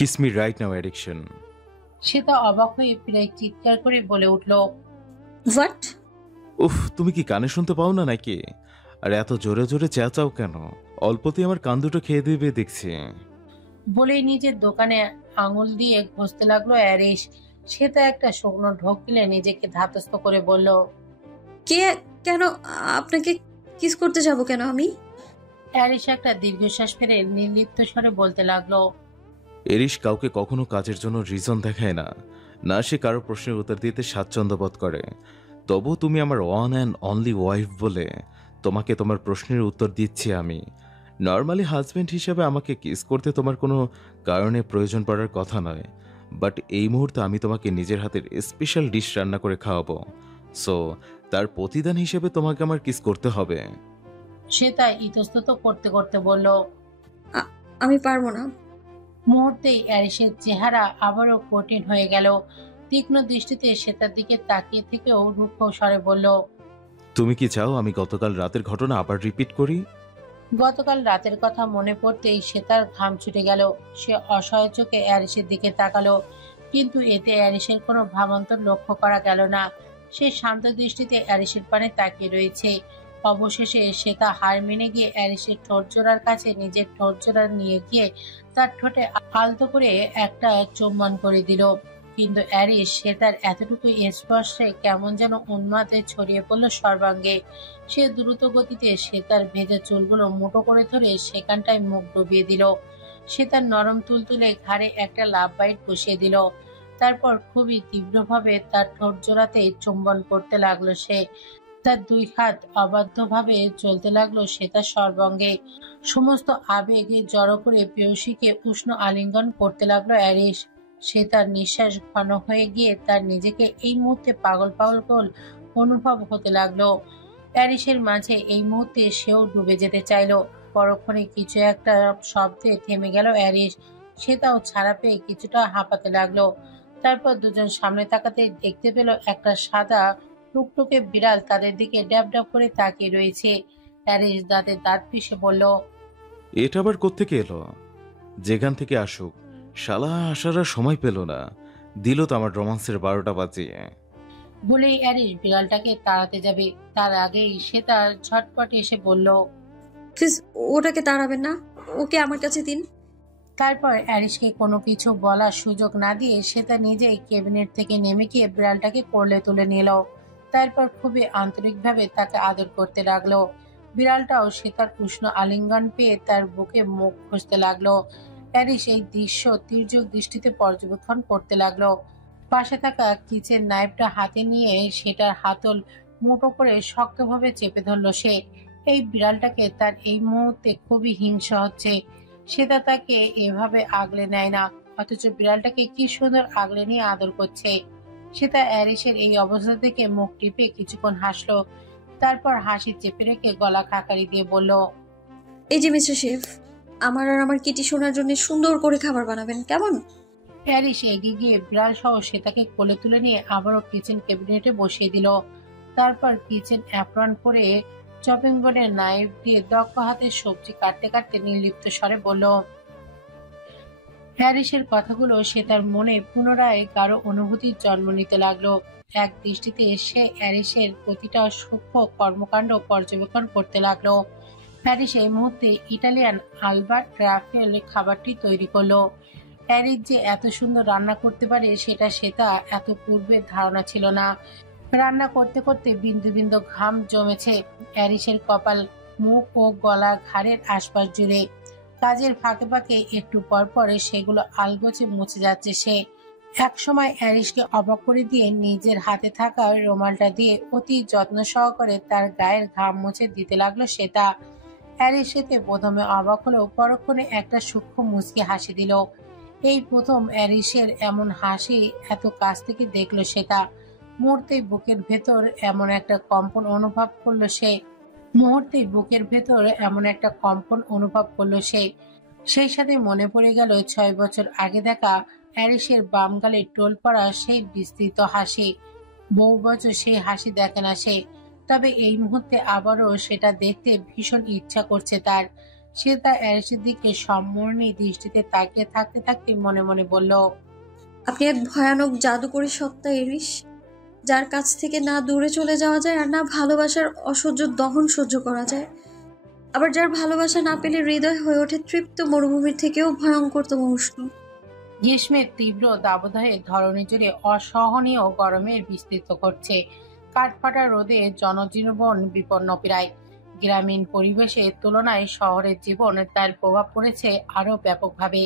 Kiss me right now addiction. Shweta অবাক হয়ে প্রায় চিৎকার করে বলে উঠল। হোয়াট? উফ, তুমি কি কানে শুনতে পাও না নাকি? আর এত জোরে জোরে চেঁচাও কেন? অল্পতেই আমার কান দুটো খেয়ে দেবে দেখছি। বলেই নিজের দোকানে আঙুল দিয়ে ঘষতে লাগলো অ্যারিস। শ্বেতা একটা শুকনো ঢোক গিলে নিজেকে ধাতস্থ করে বলল। কে? কেন? আপনাকে কিস করতে যাব কেন আমি? অ্যারিস একটা দীর্ঘশ্বাস ফেলে নির্লিপ্ত স্বরে বলতে লাগলো। এরিস কাউকে কখনো কাজের জন্য রিজন দেখায় না, না সে কারো প্রশ্নের উত্তর দিতে স্বাচ্ছন্দ্য বোধ করে। তবু তুমি আমার ওয়ান অ্যান্ড অনলি ওয়াইফ বলে তোমাকে তোমার প্রশ্নের উত্তর দিচ্ছি আমি। নর্মালি হাজব্যান্ড হিসেবে আমাকে কিস করতে তোমার কোনো কারণে প্রয়োজন পড়ার কথা নয়, বাট এই মুহূর্তে আমি তোমাকে নিজের হাতের স্পেশাল ডিশ রান্না করে খাওয়াবো। সো তার প্রতিদান হিসেবে তোমাকে আমার কিস করতে হবে। শ্বেতা ইতস্তত করতে করতে বলল। আমি পারবো না। মুহূর্তেই অ্যারিসের চেহারা আবারও কঠিন হয়ে গেল। তীক্ষ্ণ দৃষ্টিতে শ্বেতার দিকে তাকিয়ে থেকেও রুক্ষ স্বরে বলল। তুমি কি চাও আমি গতকাল রাতের ঘটনা আবার রিপিট করি? গতকাল রাতের কথা মনে পড়তেই শ্বেতার ঘাম ছুটে গেল। সে অসহায় চোখে অ্যারিসের দিকে তাকালো, কিন্তু এতে অ্যারিসের কোনো ভাবান্তর লক্ষ্য করা গেল না। সে শান্ত দৃষ্টিতে অ্যারিসের পানে তাকিয়ে রয়েছে। অবশেষে শ্বেতা হার মেনে গিয়ে অ্যারিসের ঠোঁট জোড়ার কাছে নিজের ঠোঁট জোড়া নিয়ে গিয়ে তার ঠোঁটে আলতো করে একটা চুম্বন করে দিল। কিন্তু অ্যারিস শ্বেতার এতটুকু স্পর্শে কেমন যেন উন্মাদে ছড়িয়ে পড়ল সর্বাঙ্গে। সে দ্রুত গতিতে শ্বেতার ভেজা চুলগুলো মুঠো করে ধরে সেখানটায় মুখ ডুবিয়ে দিল। শ্বেতার নরম তুলতুলে ঘাড়ে একটা লাভ বাইট বসিয়ে দিল। তারপর খুবই তীব্রভাবে তার ঠোঁট জোড়াতে চুম্বন করতে লাগলো সে। তার দুই হাত অবাধ্যভাবে চলতে লাগলো শ্বেতার সর্বাঙ্গে। সমস্ত আবেগে জড়ো করে প্রেয়সীকে উষ্ণ আলিঙ্গন করতে লাগলো অ্যারিস। শ্বেতার নিঃশ্বাস ঘন হয়ে গিয়ে তার নিজেকে এই মুহূর্তে পাগল পাগল অনুভব হতে লাগলো। প্যারিসের মাঝে এই মুহূর্তে সেও ডুবে যেতে চাইল। পরক্ষণে কিছু একটা শব্দে থেমে গেল অ্যারিস। সে তাও ছাড়া পেয়ে কিছুটা হাঁপাতে লাগলো। তারপর দুজন সামনে তাকাতে দেখতে পেল একটা সাদা টুকটুকে বিড়াল তাদের দিকে ড্যাব ড্যাব করে তাকিয়ে রয়েছে। অ্যারিস দাঁতে দাঁত পিষে বলল। এটা আবার কোত্থেকে এলো? যেখান থেকে আসুক, শালা আসার আর সময় পেল না, দিল তো আমার রোমান্সের 12টা বাজিয়ে। বলেই অ্যারিস বিড়ালটাকে তাড়াতে যাবে, তার আগেই সে তার ঝটপট এসে বলল। প্লিজ ওটাকে তাড়াবেন না, ওকে আমার কাছে দিন। তারপর অ্যারিসকে কোনো কিছু বলার সুযোগ না দিয়ে সে তা নিজেই ক্যাবিনেট থেকে নেমে গিয়ে বিড়ালটাকে কোলে তুলে নিল। তারপর খুবই আন্তরিকভাবে তাকে আদর করতে লাগলো। বিড়ালটাও সে তার উষ্ণ আলিঙ্গন পেয়ে তার বুকে মুখ ঘষতে লাগলো। অ্যারিস এই দৃশ্য তীর্যক দৃষ্টিতে পর্যবেক্ষণ করতে লাগলো। পাশে থাকা কিচেন নাইফটা হাতে নিয়ে সেটার হাতল মুঠো করে শক্তভাবে চেপে ধরলো সে। এই বিড়ালটাকে তার এই মুহূর্তে খুবই হিংসা হচ্ছে। সেটা তাকে এভাবে আগলে নেয় না, অথচ বিড়ালটাকে কি সুন্দর আগলে নিয়ে আদর করছে। সেটা অ্যারিসের এই অবস্থা থেকে মুখ টিপে কিছুক্ষণ হাসলো। তারপর হাসি চেপে রেখে গলা খাকারি দিয়ে বলল। এই যে মিস্টার শেফ, আমার আর আমার কিটি শোনার জন্য সুন্দর করে খাবার বানাবেন কেমন? অ্যারিস এগিয়ে গিয়ে বিড়াল সহ সেটাকে কোলে তুলে নিয়ে আবারও কিচেন ক্যাবিনেটে বসিয়ে দিল। তারপর কিচেন অ্যাপ্রন করে চপিং বোর্ডে নাইফ দিয়ে দক্ষ হাতে সবজি কাটতে কাটতে নির্লিপ্ত স্বরে বলল। হ্যারিসের কথাগুলো সে তার মনে পুনরায় গাঢ় অনুভূতির জন্ম নিতে লাগলো। এক দৃষ্টিতে সে হ্যারিসের প্রতিটা সূক্ষ্ম কর্মকাণ্ড পর্যবেক্ষণ করতে লাগলো। হ্যারিস এই মুহূর্তে ইটালিয়ান আলবার্ট রাফেল খাবারটি তৈরি করলো। হ্যারিস যে এত সুন্দর রান্না করতে পারে সেটা সেটা এত পূর্বের ধারণা ছিল না। রান্না করতে করতে বিন্দু বিন্দু ঘাম জমেছে হ্যারিসের কপাল, মুখ ও গলা, ঘাড়ের আশপাশ জুড়ে। কাজের ফাঁকে ফাঁকে একটু পর পরে সেগুলো আলগোছে মুছে যাচ্ছে সে। এক সময় অ্যারিসকে অবাক করে দিয়ে নিজের হাতে থাকা রুমালটা দিয়ে অতি যত্ন সহকারে তার গায়ের ঘাম মুছে দিতে লাগলো সেটা। অ্যারিস এতে প্রথমে অবাক হলেও পরক্ষণে একটা সূক্ষ্ম মুচকি হাসি দিল। এই প্রথম অ্যারিসের এমন হাসি এত কাছ থেকে দেখলো সেটা। মুহূর্তেই বুকের ভেতর এমন একটা কম্পন অনুভব করলো সে। সেই সাথে মনে পড়ে গেল 6 বছর আগে দেখা অ্যারিসের বাম গালে টোল পড়া সেই বিস্তৃত হাসি। বহু বছর সেই হাসি দেখে না সে, তবে এই মুহূর্তে আবারও সেটা দেখতে ভীষণ ইচ্ছা করছে তার। সে তা অ্যারিসের দিকে সম্মোহনী দৃষ্টিতে তাকিয়ে থাকতে থাকতে মনে মনে বলল, আপনি এক ভয়ানক জাদুকরী সত্তা এরিস, যার কাছ থেকে না দূরে চলে যাওয়া যায় আর না ভালোবাসার অসহ্য দহন সহ্য করা যায়, আবার যার ভালোবাসা না পেলে হৃদয় হয়ে ওঠে তৃপ্ত মরুভূমির থেকেও ভয়ঙ্করতম উষ্ণ। গ্রীষ্মের তীব্র দাবদাহে ধরণী জুড়ে অসহনীয় গরমে বিস্তৃত করছে। কাঠফাটা রোদে জনজীবন বিপন্ন প্রায়। গ্রামীণ পরিবেশের তুলনায় শহরের জীবনে তার প্রভাব পড়েছে আরো ব্যাপকভাবে।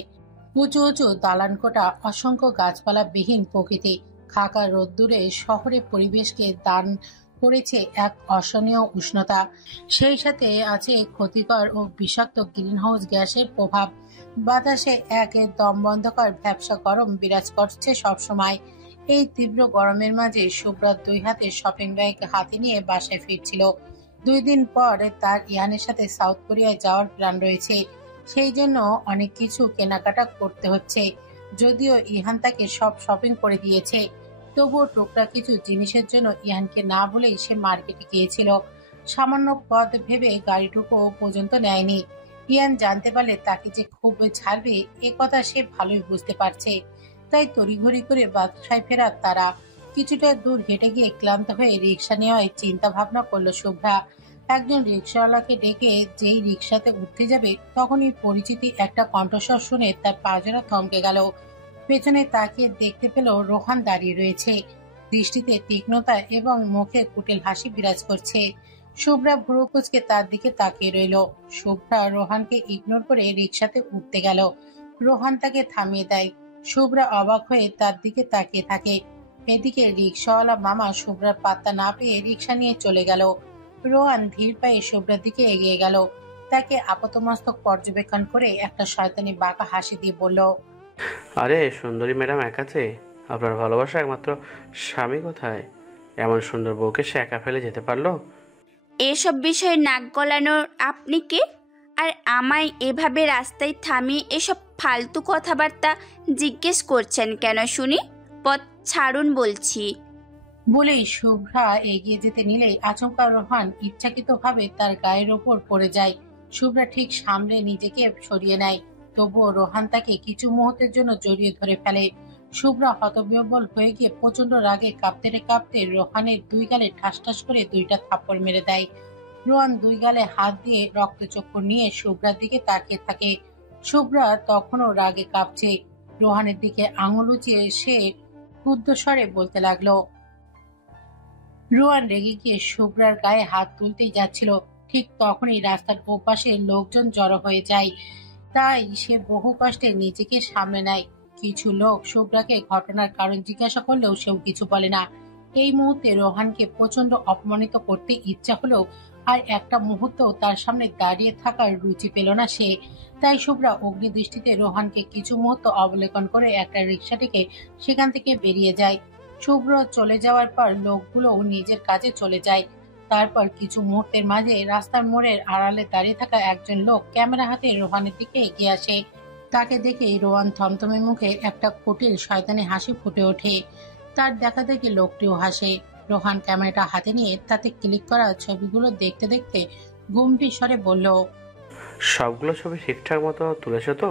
উঁচু উঁচু দালানকোঠা, অসংখ্য গাছপালাবিহীন প্রকৃতি, খাকা রোদ্দুরে শহরের পরিবেশকে দান করেছে এক অসহনীয় উষ্ণতা। সেই সাথে আছে ক্ষতিকর ও বিষাক্ত গ্রিনহাউস গ্যাসের প্রভাব। বাতাসে এক দমবন্ধকর ভ্যাপসা গরম বিরাজ করছে সবসময়। এই তীব্র গরমের মাঝে সুব্রত 2 হাতে শপিং ব্যাগ হাতে নিয়ে বাসায় ফিরছিল। 2 দিন পর তার ইহানের সাথে সাউথ কোরিয়ায় যাওয়ার প্ল্যান রয়েছে। সেই জন্য অনেক কিছু কেনাকাটা করতে হচ্ছে। যদিও ইহান তাকে সব শপিং করে দিয়েছে, তবুও টুকটাক কিছু জিনিসের জন্য ইহানকে না বলেই সে মার্কেটে গিয়েছিল। সামান্য পথ ভেবে গাড়িটুকু পর্যন্ত নেয়নি। ইয়ান জানতে পারলে তাকে যে খুব ছাড়বে এ কথা সে ভালোই বুঝতে পারছে। তাই তড়িঘড়ি করে বাসায় ফেরার তারা। কিছুটা দূর হেঁটে গিয়ে ক্লান্ত হয়ে রিক্সা নেওয়ার চিন্তা ভাবনা করলো শুভ্রা। একজন রিক্সাওয়ালাকে ডেকে যেই রিক্সাতে উঠতে যাবে তখনই পরিচিতি একটা কণ্ঠস্বর শুনে তার পাজরা থমকে গেল। পেছনে তাকিয়ে দেখতে পেল রোহান দাঁড়িয়ে রয়েছে। দৃষ্টিতে তীক্ষ্ণতা এবং মুখে কুটিল হাসি বিরাজ করছে। শুভ্রা ভ্রু কুঁচকে তার দিকে তাকিয়ে রইল। শুভ্রা রোহানকে ইগনোর করে রিক্সাতে উঠতে গেল। রোহান তাকে থামিয়ে দেয়। শুভ্রা অবাক হয়ে তার দিকে তাকিয়ে থাকে। এদিকে রিক্সাওয়ালা মামা শুভ্রার পাত্তা না পেয়ে রিক্সা নিয়ে চলে গেল। রোহান ধীর পায়ে শুভ্রার দিকে এগিয়ে গেল। তাকে আপাতমস্তক পর্যবেক্ষণ করে একটা শয়তানি বাঁকা হাসি দিয়ে বলল, আরে সুন্দরী ম্যাডাম এক আছে? আপনার ভালোবাসা একমাত্র স্বামী কোথায়? এমন সুন্দর বউকে সে একা ফেলে যেতে পারলো? এসব বিষয়ে নাক গলানোর আপনি কে? আর আমায় এভাবে রাস্তায় থামিয়ে এসব ফালতু কথাবার্তা জিজ্ঞেস করছেন কেন শুনি? পথ ছাড়ুন বলছি। বলেই শুভ্রা এগিয়ে যেতে নিলেই আচমকা রোহান ইচ্ছাকৃতভাবে তার গায়ের ওপর পড়ে যায়। শুভ্রা ঠিক সামনে নিজেকে সরিয়ে নেয়, তবুও রোহান তাকে কিছু মুহূর্তের জন্য জড়িয়ে ধরে ফেলে। শুভ্রা হতবিহ্বল হয়ে গিয়ে প্রচন্ড রাগে কাঁপতে কাঁপতে রোহানের 2 গালে ঠাস ঠাস করে 2টা থাপ্পড় মেরে দেয়। রোহান 2 গালে হাত দিয়ে রক্তচক্ষু নিয়ে শুভ্রার দিকে তাকিয়ে থাকে। শুভ্রা তখনও রাগে কাঁপছে। রোহানের দিকে আঙুল উঁচিয়ে সে ক্ষুব্ধ স্বরে বলতে লাগলো। রোহান রেগে গিয়ে শুভ্রার গায়ে হাত তুলতেই যাচ্ছিল। ঠিক তখনই রাস্তার ওপাশে লোকজন জড়ো হয়ে যায়। তাই সে বহু কষ্টে নিজেকে সামলে নেয়। কিছু লোক শুভ্রাকে ঘটনার কারণ জিজ্ঞাসা করলেও সেও কিছু বলে না। এই মুহূর্তে রোহানকে প্রচন্ড অপমানিত করতে ইচ্ছা হলেও আর একটা মুহূর্ত তার সামনে দাঁড়িয়ে থাকার রুচি পেল না সে। তাই শুভ্রা অগ্নিদৃষ্টিতে রোহানকে কিছু মুহূর্ত অবলোকন করে একটা রিক্সাটিকে সেখান থেকে বেরিয়ে যায়। শুভ্র চলে যাওয়ার পর লোকগুলো নিজের কাজে চলে যায়। তারপর কিছু মুহূর্তের মাঝে রাস্তার মোড়ের আড়ালে দাঁড়িয়ে থাকা একজন লোক ক্যামেরা হাতে রোহানের দিকে এগিয়ে আসে। তাকে দেখেই রোহান থমথমে মুখে একটা কুটিল শয়তানি হাসি ফুটে ওঠে। তার দেখা দেখে লোকটিও হাসে। রোহান ক্যামেরাটা হাতে নিয়ে তাতে ক্লিক করা ছবিগুলো দেখতে দেখতে গম্ভীর স্বরে বলল, সবগুলো ছবি ঠিকঠাক মতো তুলেছো তো?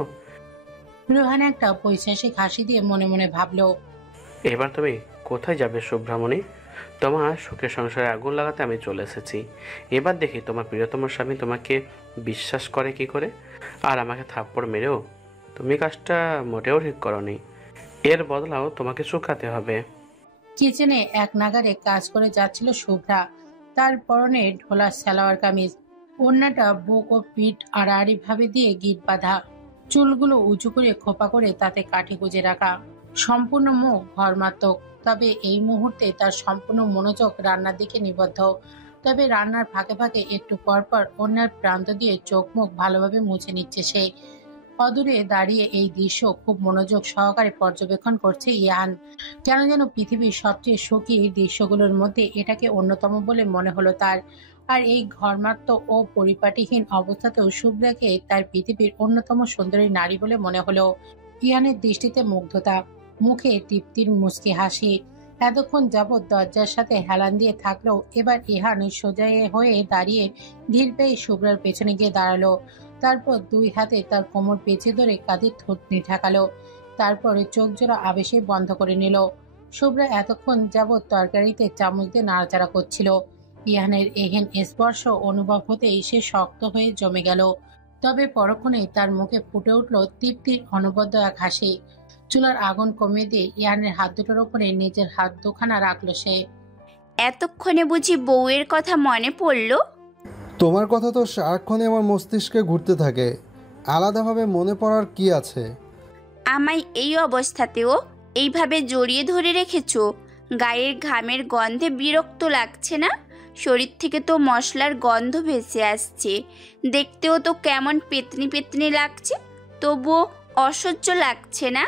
রোহান একটা পৈশাসিক হাসি দিয়ে মনে মনে ভাবলো, এবার তুমি কোথায় যাবে শুভ্রামণি? তোমার সুখের সংসারে আগুন লাগাতে আমি চলে এসেছি। এবার দেখি তোমার প্রিয়তম স্বামী তোমাকে বিশ্বাস করে কি করে। আর আমাকে থাপ্পড় মেরেও তুমি কাজটা মোটেও ঠিক করনি। এর বদলাও তোমাকে চুকাতে হবে। কিচেনে এক নাগারে কাজ করে যাচ্ছিল শুভ্রা। তার পরনে ঢোলা সালোয়ার কামিজ, ওড়নাটা বুক ও পিঠ আড়াআড়ি ভাবে দিয়ে গিট বাঁধা, চুলগুলো উঁচু করে খোপা করে তাতে কাঠি গুজে রাখা, সম্পূর্ণ মুখ ঘর্মাত্মক। তবে এই মুহূর্তে তার সম্পূর্ণ মনোযোগ রান্নার দিকে নিবদ্ধ। তবে রান্নার ফাঁকে ফাঁকে একটু পরপর ওড়নার প্রান্ত দিয়ে চোখ মুখ ভালোভাবে মুছে নিচ্ছে সে। অদূরে দাঁড়িয়ে এই দৃশ্য খুব মনোযোগ সহকারে পর্যবেক্ষণ করছে ইয়ান। কেন যেন পৃথিবীর সবচেয়ে সুখী দৃশ্যগুলোর মধ্যে এটাকে অন্যতম বলে মনে হলো তার। আর এই ঘর্মাত্মক ও পরিপাটিহীন অবস্থাতেও শুভ্রাকে তার পৃথিবীর অন্যতম সুন্দরী নারী বলে মনে হলো। ইয়ানের দৃষ্টিতে মুগ্ধতা, মুখে তৃপ্তির মুচকি হাসি। এতক্ষণ যাবৎ দরজার সাথে হেলান দিয়ে থাকলেও এবার ইহান সোজা হয়ে দাঁড়িয়ে ধীর পেয়ে শুভ্রার পেছনে গিয়ে দাঁড়ালো। তারপর দুই হাতে তার কোমর পেঁচে ধরে কাঁধের থুতনি ঠেকালো, তারপরে চোখ জোড়া আবেশে বন্ধ করে নিল। শুভ্রা এতক্ষণ যাবৎ তরকারিতে চামচ দিয়ে নাড়াচাড়া করছিল। ইহানের এহেন স্পর্শ অনুভব হতেই সে শক্ত হয়ে জমে গেল। তবে পরক্ষণেই তার মুখে ফুটে উঠল তৃপ্তির অনবদ্য এক হাসি। চুলার আগুন কমিয়ে দিয়ে ইহানের হাত দুটোর উপরে নিজের হাত দুখানা রাখলো সে। এতক্ষণে বুঝি বউয়ের কথা মনে পড়লো? তোমার কথা তো সারাক্ষণই আমার মস্তিষ্কে ঘুরতে থাকে, আলাদাভাবে মনে পড়ার কি আছে? আমায় এই অবস্থাতেও এইভাবে জড়িয়ে ধরে রেখেছো। গায়ের ঘামের গন্ধে বিরক্ত লাগছে না? শরীর থেকে তো মশলার গন্ধ ভেসে আসছে, দেখতেও তো কেমন পেতনি পেতনি লাগছে, তবুও অসহ্য লাগছে না?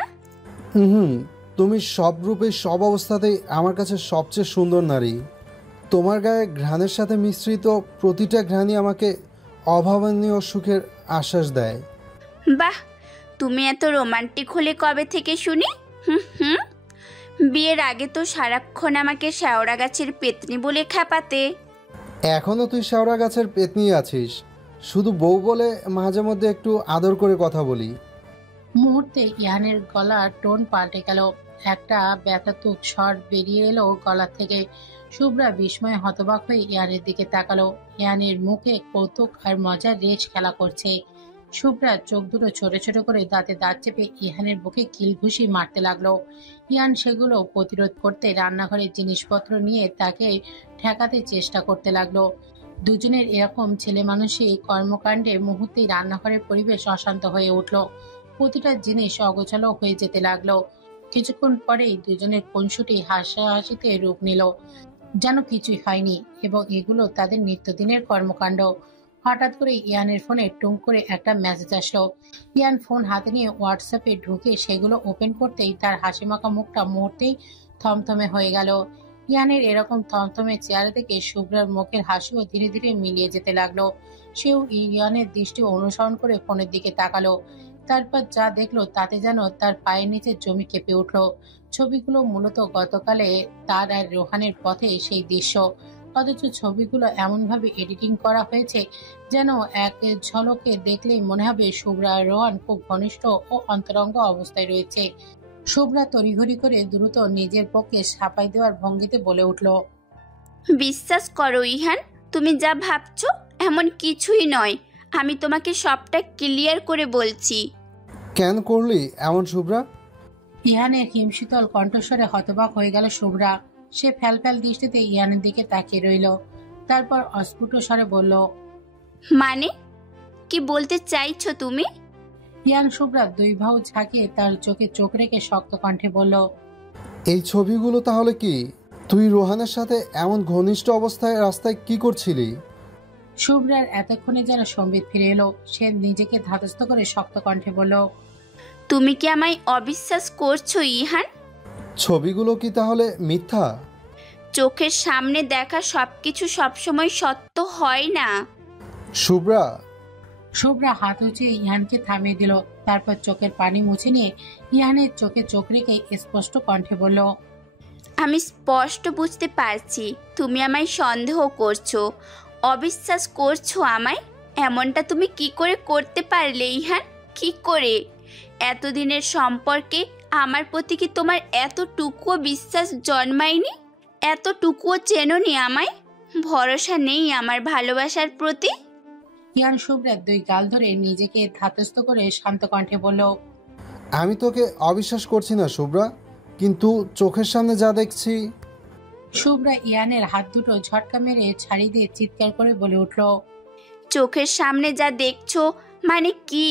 হুম, তুমি সব রূপে সব অবস্থাতেই আমার কাছে সবচেয়ে সুন্দর নারী। তোমার গায়ে ঘ্রাণের সাথে মিশ্রিত প্রতিটা ঘ্রাণই আমাকে অভাবনীয় সুখের আশ্বাস দেয়। বাহ, তুমি এত রোমান্টিক হলে কবে থেকে শুনি? হুম হুম, বিয়ের আগে তো সারাক্ষণ আমাকে শেওড়া গাছের পেতনি বলে খ্যাপাতে। এখনও তুই শেওড়া গাছের পেতনি আছিস, শুধু বউ বলে মাঝে মধ্যে একটু আদর করে কথা বলি। মুহূর্তে ইহানের গলার টোন পাল্টে গেল, একটা ব্যথাতুক স্বর বেরিয়ে এলো গলা থেকে। শুভ্রা বিস্ময়ে হতবাক হয়ে ইহানের দিকে তাকালো। ইহানের মুখে কৌতুক আর মজার রেশ খেলা করছে। শুভ্রা চোখ দুটো ছোট ছোট করে দাঁতে দাঁত চেপে ইহানের বুকে কিল ঘুষি মারতে লাগলো। ইহান সেগুলো প্রতিরোধ করতে রান্নাঘরের জিনিসপত্র নিয়ে তাকে ঠেকাতে চেষ্টা করতে লাগলো। দুজনের এরকম ছেলে মানুষই কর্মকাণ্ডে মুহূর্তেই রান্নাঘরের পরিবেশ অশান্ত হয়ে উঠল। প্রতিটা জিনিস অগোছালো হয়ে যেতে লাগলো। কিছুক্ষণ পরেই দুজনের খুনসুটি হাসাহাসিতে রূপ নিল, যেন কিছুই হয়নি এবং এগুলো তাদের নিত্যদিনের কর্মকাণ্ড। হঠাৎ করে ইয়ানের ফোনে টুং করে একটা মেসেজ আসলো। ইয়ান ফোন হাতে নিয়ে হোয়াটসঅ্যাপে ঢুকে সেগুলো ওপেন করতেই তার হাসিমাখা মুখটা মুহূর্তেই থমথমে হয়ে গেল। ইয়ানের এরকম থমথমে চেহারা দেখে শুভ্রার মুখের হাসিও ধীরে ধীরে মিলিয়ে যেতে লাগলো। সেও ইয়ানের দৃষ্টি অনুসরণ করে ফোনের দিকে তাকালো। তারপর যা দেখলো তাতে যেন তার পায়ের নিচে জমি কেঁপে উঠল। ছবিগুলো মূলত গতকালে তার আর রোহানের পথে সেই দৃশ্য, অথচ ছবিগুলো এমনভাবে এডিটিং করা হয়েছে যেন এক ঝলকে দেখলেই মনে হবে শুভ্রা আর রোহান খুব ঘনিষ্ঠ ও অন্তরঙ্গ অবস্থায় রয়েছে। শুভ্রা তড়িঘড়ি করে দ্রুত নিজের পক্ষে সাপাই দেওয়ার ভঙ্গিতে বলে উঠল, বিশ্বাস করো ইহান, তুমি যা ভাবছো এমন কিছুই নয়। আমি তোমাকে সবটা ক্লিয়ার করে বলছি। কেন করলি এমন শুভ্রা? ইহানের হিমশীতল কণ্ঠস্বরে হতবাক হয়ে গেল শুভ্রা। সে ফ্যালফ্যাল দৃষ্টিতে ইহানের দিকে তাকিয়ে রইল, তারপর অস্ফুট স্বরে বলল, মানে কি বলতে চাইছো তুমি? ইহান শুভ্রা দুই বাহু ঝাঁকিয়ে তার চোখে চোখ রেখে শক্ত কণ্ঠে বলল, এই ছবিগুলো তাহলে কি? তুই রোহানের সাথে এমন ঘনিষ্ঠ অবস্থায় রাস্তায় কি করছিলি? শুভ্রার এতক্ষণে যেন সম্বিত ফিরে এলো। সে নিজেকে ধাতস্থ করে শক্ত কণ্ঠে বলল, তুমি কি আমায় অবিশ্বাস করছো ইহান? ছবিগুলো কি তাহলে মিথ্যা? চোখের সামনে দেখা সবকিছু সবসময় সত্য হয় না। শুভ্রা, শুভ্রা হাত উঁচিয়ে ইহানকে থামিয়ে দিল, তারপর চোখের পানি মুছে নিয়ে ইহানের চোখে চোখ রেখে স্পষ্ট কণ্ঠে বলল, আমি স্পষ্ট বুঝতে পারছি তুমি আমায় সন্দেহ করছো, অবিশ্বাস করছো আমায়। এমনটা তুমি কি করে করতে পারলে ইহান? কি করে? এতদিনের সম্পর্কে আমার প্রতি কি তোমার এতটুকুও বিশ্বাস জন্মায়নি? এতটুকুও চেনোনি আমায়? ভরসা নেই আমার ভালোবাসার প্রতি? ইহান শুভ্রার দুই গাল ধরে নিজেকে ধাতস্থ করে শান্ত কণ্ঠে বলল, আমি তোকে অবিশ্বাস করছি না শুভ্রা, কিন্তু চোখের সামনে যা দেখছি। শুভ্রা ইয়ানের হাত দুটো ঝটকা মেরে ছাড়ি দিয়ে চিৎকার করে বলে উঠল, চোখের সামনে যা দেখছো মানে কি?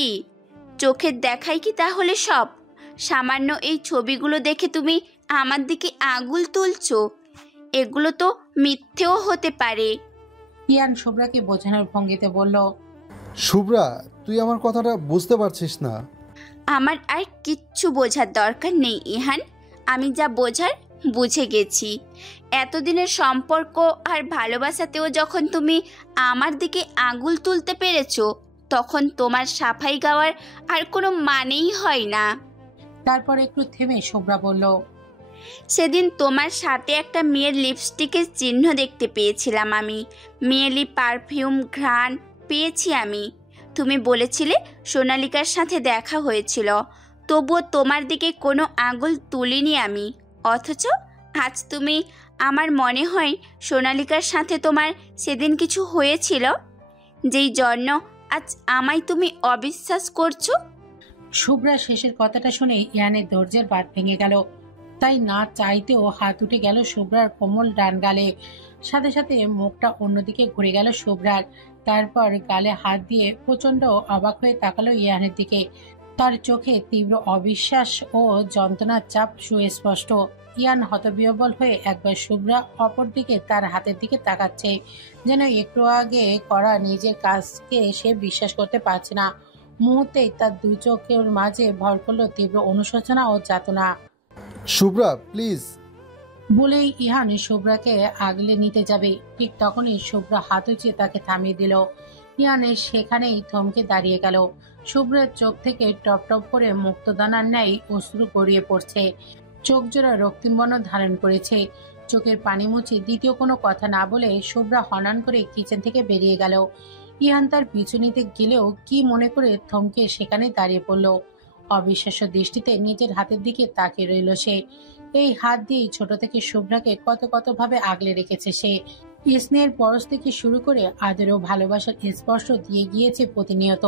চোখের দেখাই কি তাহলে সব? সামান্য এই ছবিগুলো দেখে তুমি আমার দিকে আঙুল তুলছো? এগুলো তো মিথ্যেও হতে পারে। ইয়ান শুভ্রাকে বোঝানোর ভঙ্গিতে বলল, শুভ্রা, তুই আমার কথাটা বুঝতে পারছিস না। আমার আর কিচ্ছু বোঝার দরকার নেই ইহান, আমি যা বোঝার বুঝে গেছি। এতদিনের সম্পর্ক আর ভালোবাসাতেও যখন তুমি আমার দিকে আঙুল তুলতে পেরেছো, তখন তোমার সাফাই গাওয়ার আর কোনো মানেই হয় না। তারপর একটু থেমে শুভ্রা বলল, সেদিন তোমার সাথে একটা মেয়ের লিপস্টিকের চিহ্ন দেখতে পেয়েছিলাম আমি। মেয়েলি পারফিউম ঘ্রাণ পেয়েছি আমি। তুমি বলেছিলে সোনালিকার সাথে দেখা হয়েছিল, তবুও তোমার দিকে কোনো আঙুল তুলিনি আমি। অথচ আজ তুমি, আমার মনে হয় সোনালিকার সাথে তোমার সেদিন কিছু হয়েছিল, যেই জন্য আজ আমায় তুমি অবিশ্বাস করছো। শুভ্রা শেষের কথাটা শুনে ইয়ানের ধৈর্যের বাঁধ ভেঙে গেল। তাই না চাইতেও হাত উঠে গেল শুভ্রার কোমল ডান গালে। সাথে সাথে মুখটা অন্যদিকে ঘুরে গেল শুভ্রার। তারপর গালে হাত দিয়ে প্রচন্ড অবাক হয়ে তাকালো ইয়ানের দিকে। তার চোখে তীব্র অবিশ্বাস ও যন্ত্রণার চাপ সুস্পষ্ট। ইয়ান হতবিহ্বল হয়ে একবার শুভ্রা অপরদিকে তার হাতের দিকে তাকাচ্ছে, যেন একটু আগে করা নিজের কাজকে সে বিশ্বাস করতে পারছে না। মুহূর্তেই তার দুই চোখের মাঝে ভর করলো তীব্র অনুশোচনা ও যাতনা। শুভ্রা প্লিজ। বলেই ইহান শুভ্রাকে আগলে নিতে যাবে, ঠিক তখনই শুভ্রা হাত উঁচিয়ে তাকে থামিয়ে দিল। ইহানের সেখানেই থমকে দাঁড়িয়ে গেল। শুভ্রার চোখ থেকে টপ টপ করে মুক্তদানার ন্যায় অশ্রু গড়িয়ে পড়ছে। চোখ জোড়া রক্তিম বর্ণ ধারণ করেছে। চোখের পানি মুছে দ্বিতীয় কোনো কথা না বলে শুভ্রা হনন করে কিচেন থেকে বেরিয়ে গেল। ইহান তার পিছু নিতে গেলেও কি মনে করে থমকে সেখানে দাঁড়িয়ে পড়ল। অবিশ্বাস্য দৃষ্টিতে নিজের হাতের দিকে তাকিয়ে রইল সে। এই হাত দিয়েই ছোট থেকে শুভ্রাকে কত ভাবে আগলে রেখেছে সে। স্নেহের পরশ থেকে শুরু করে আদর ও ভালোবাসার স্পর্শ দিয়ে গিয়েছে প্রতিনিয়ত।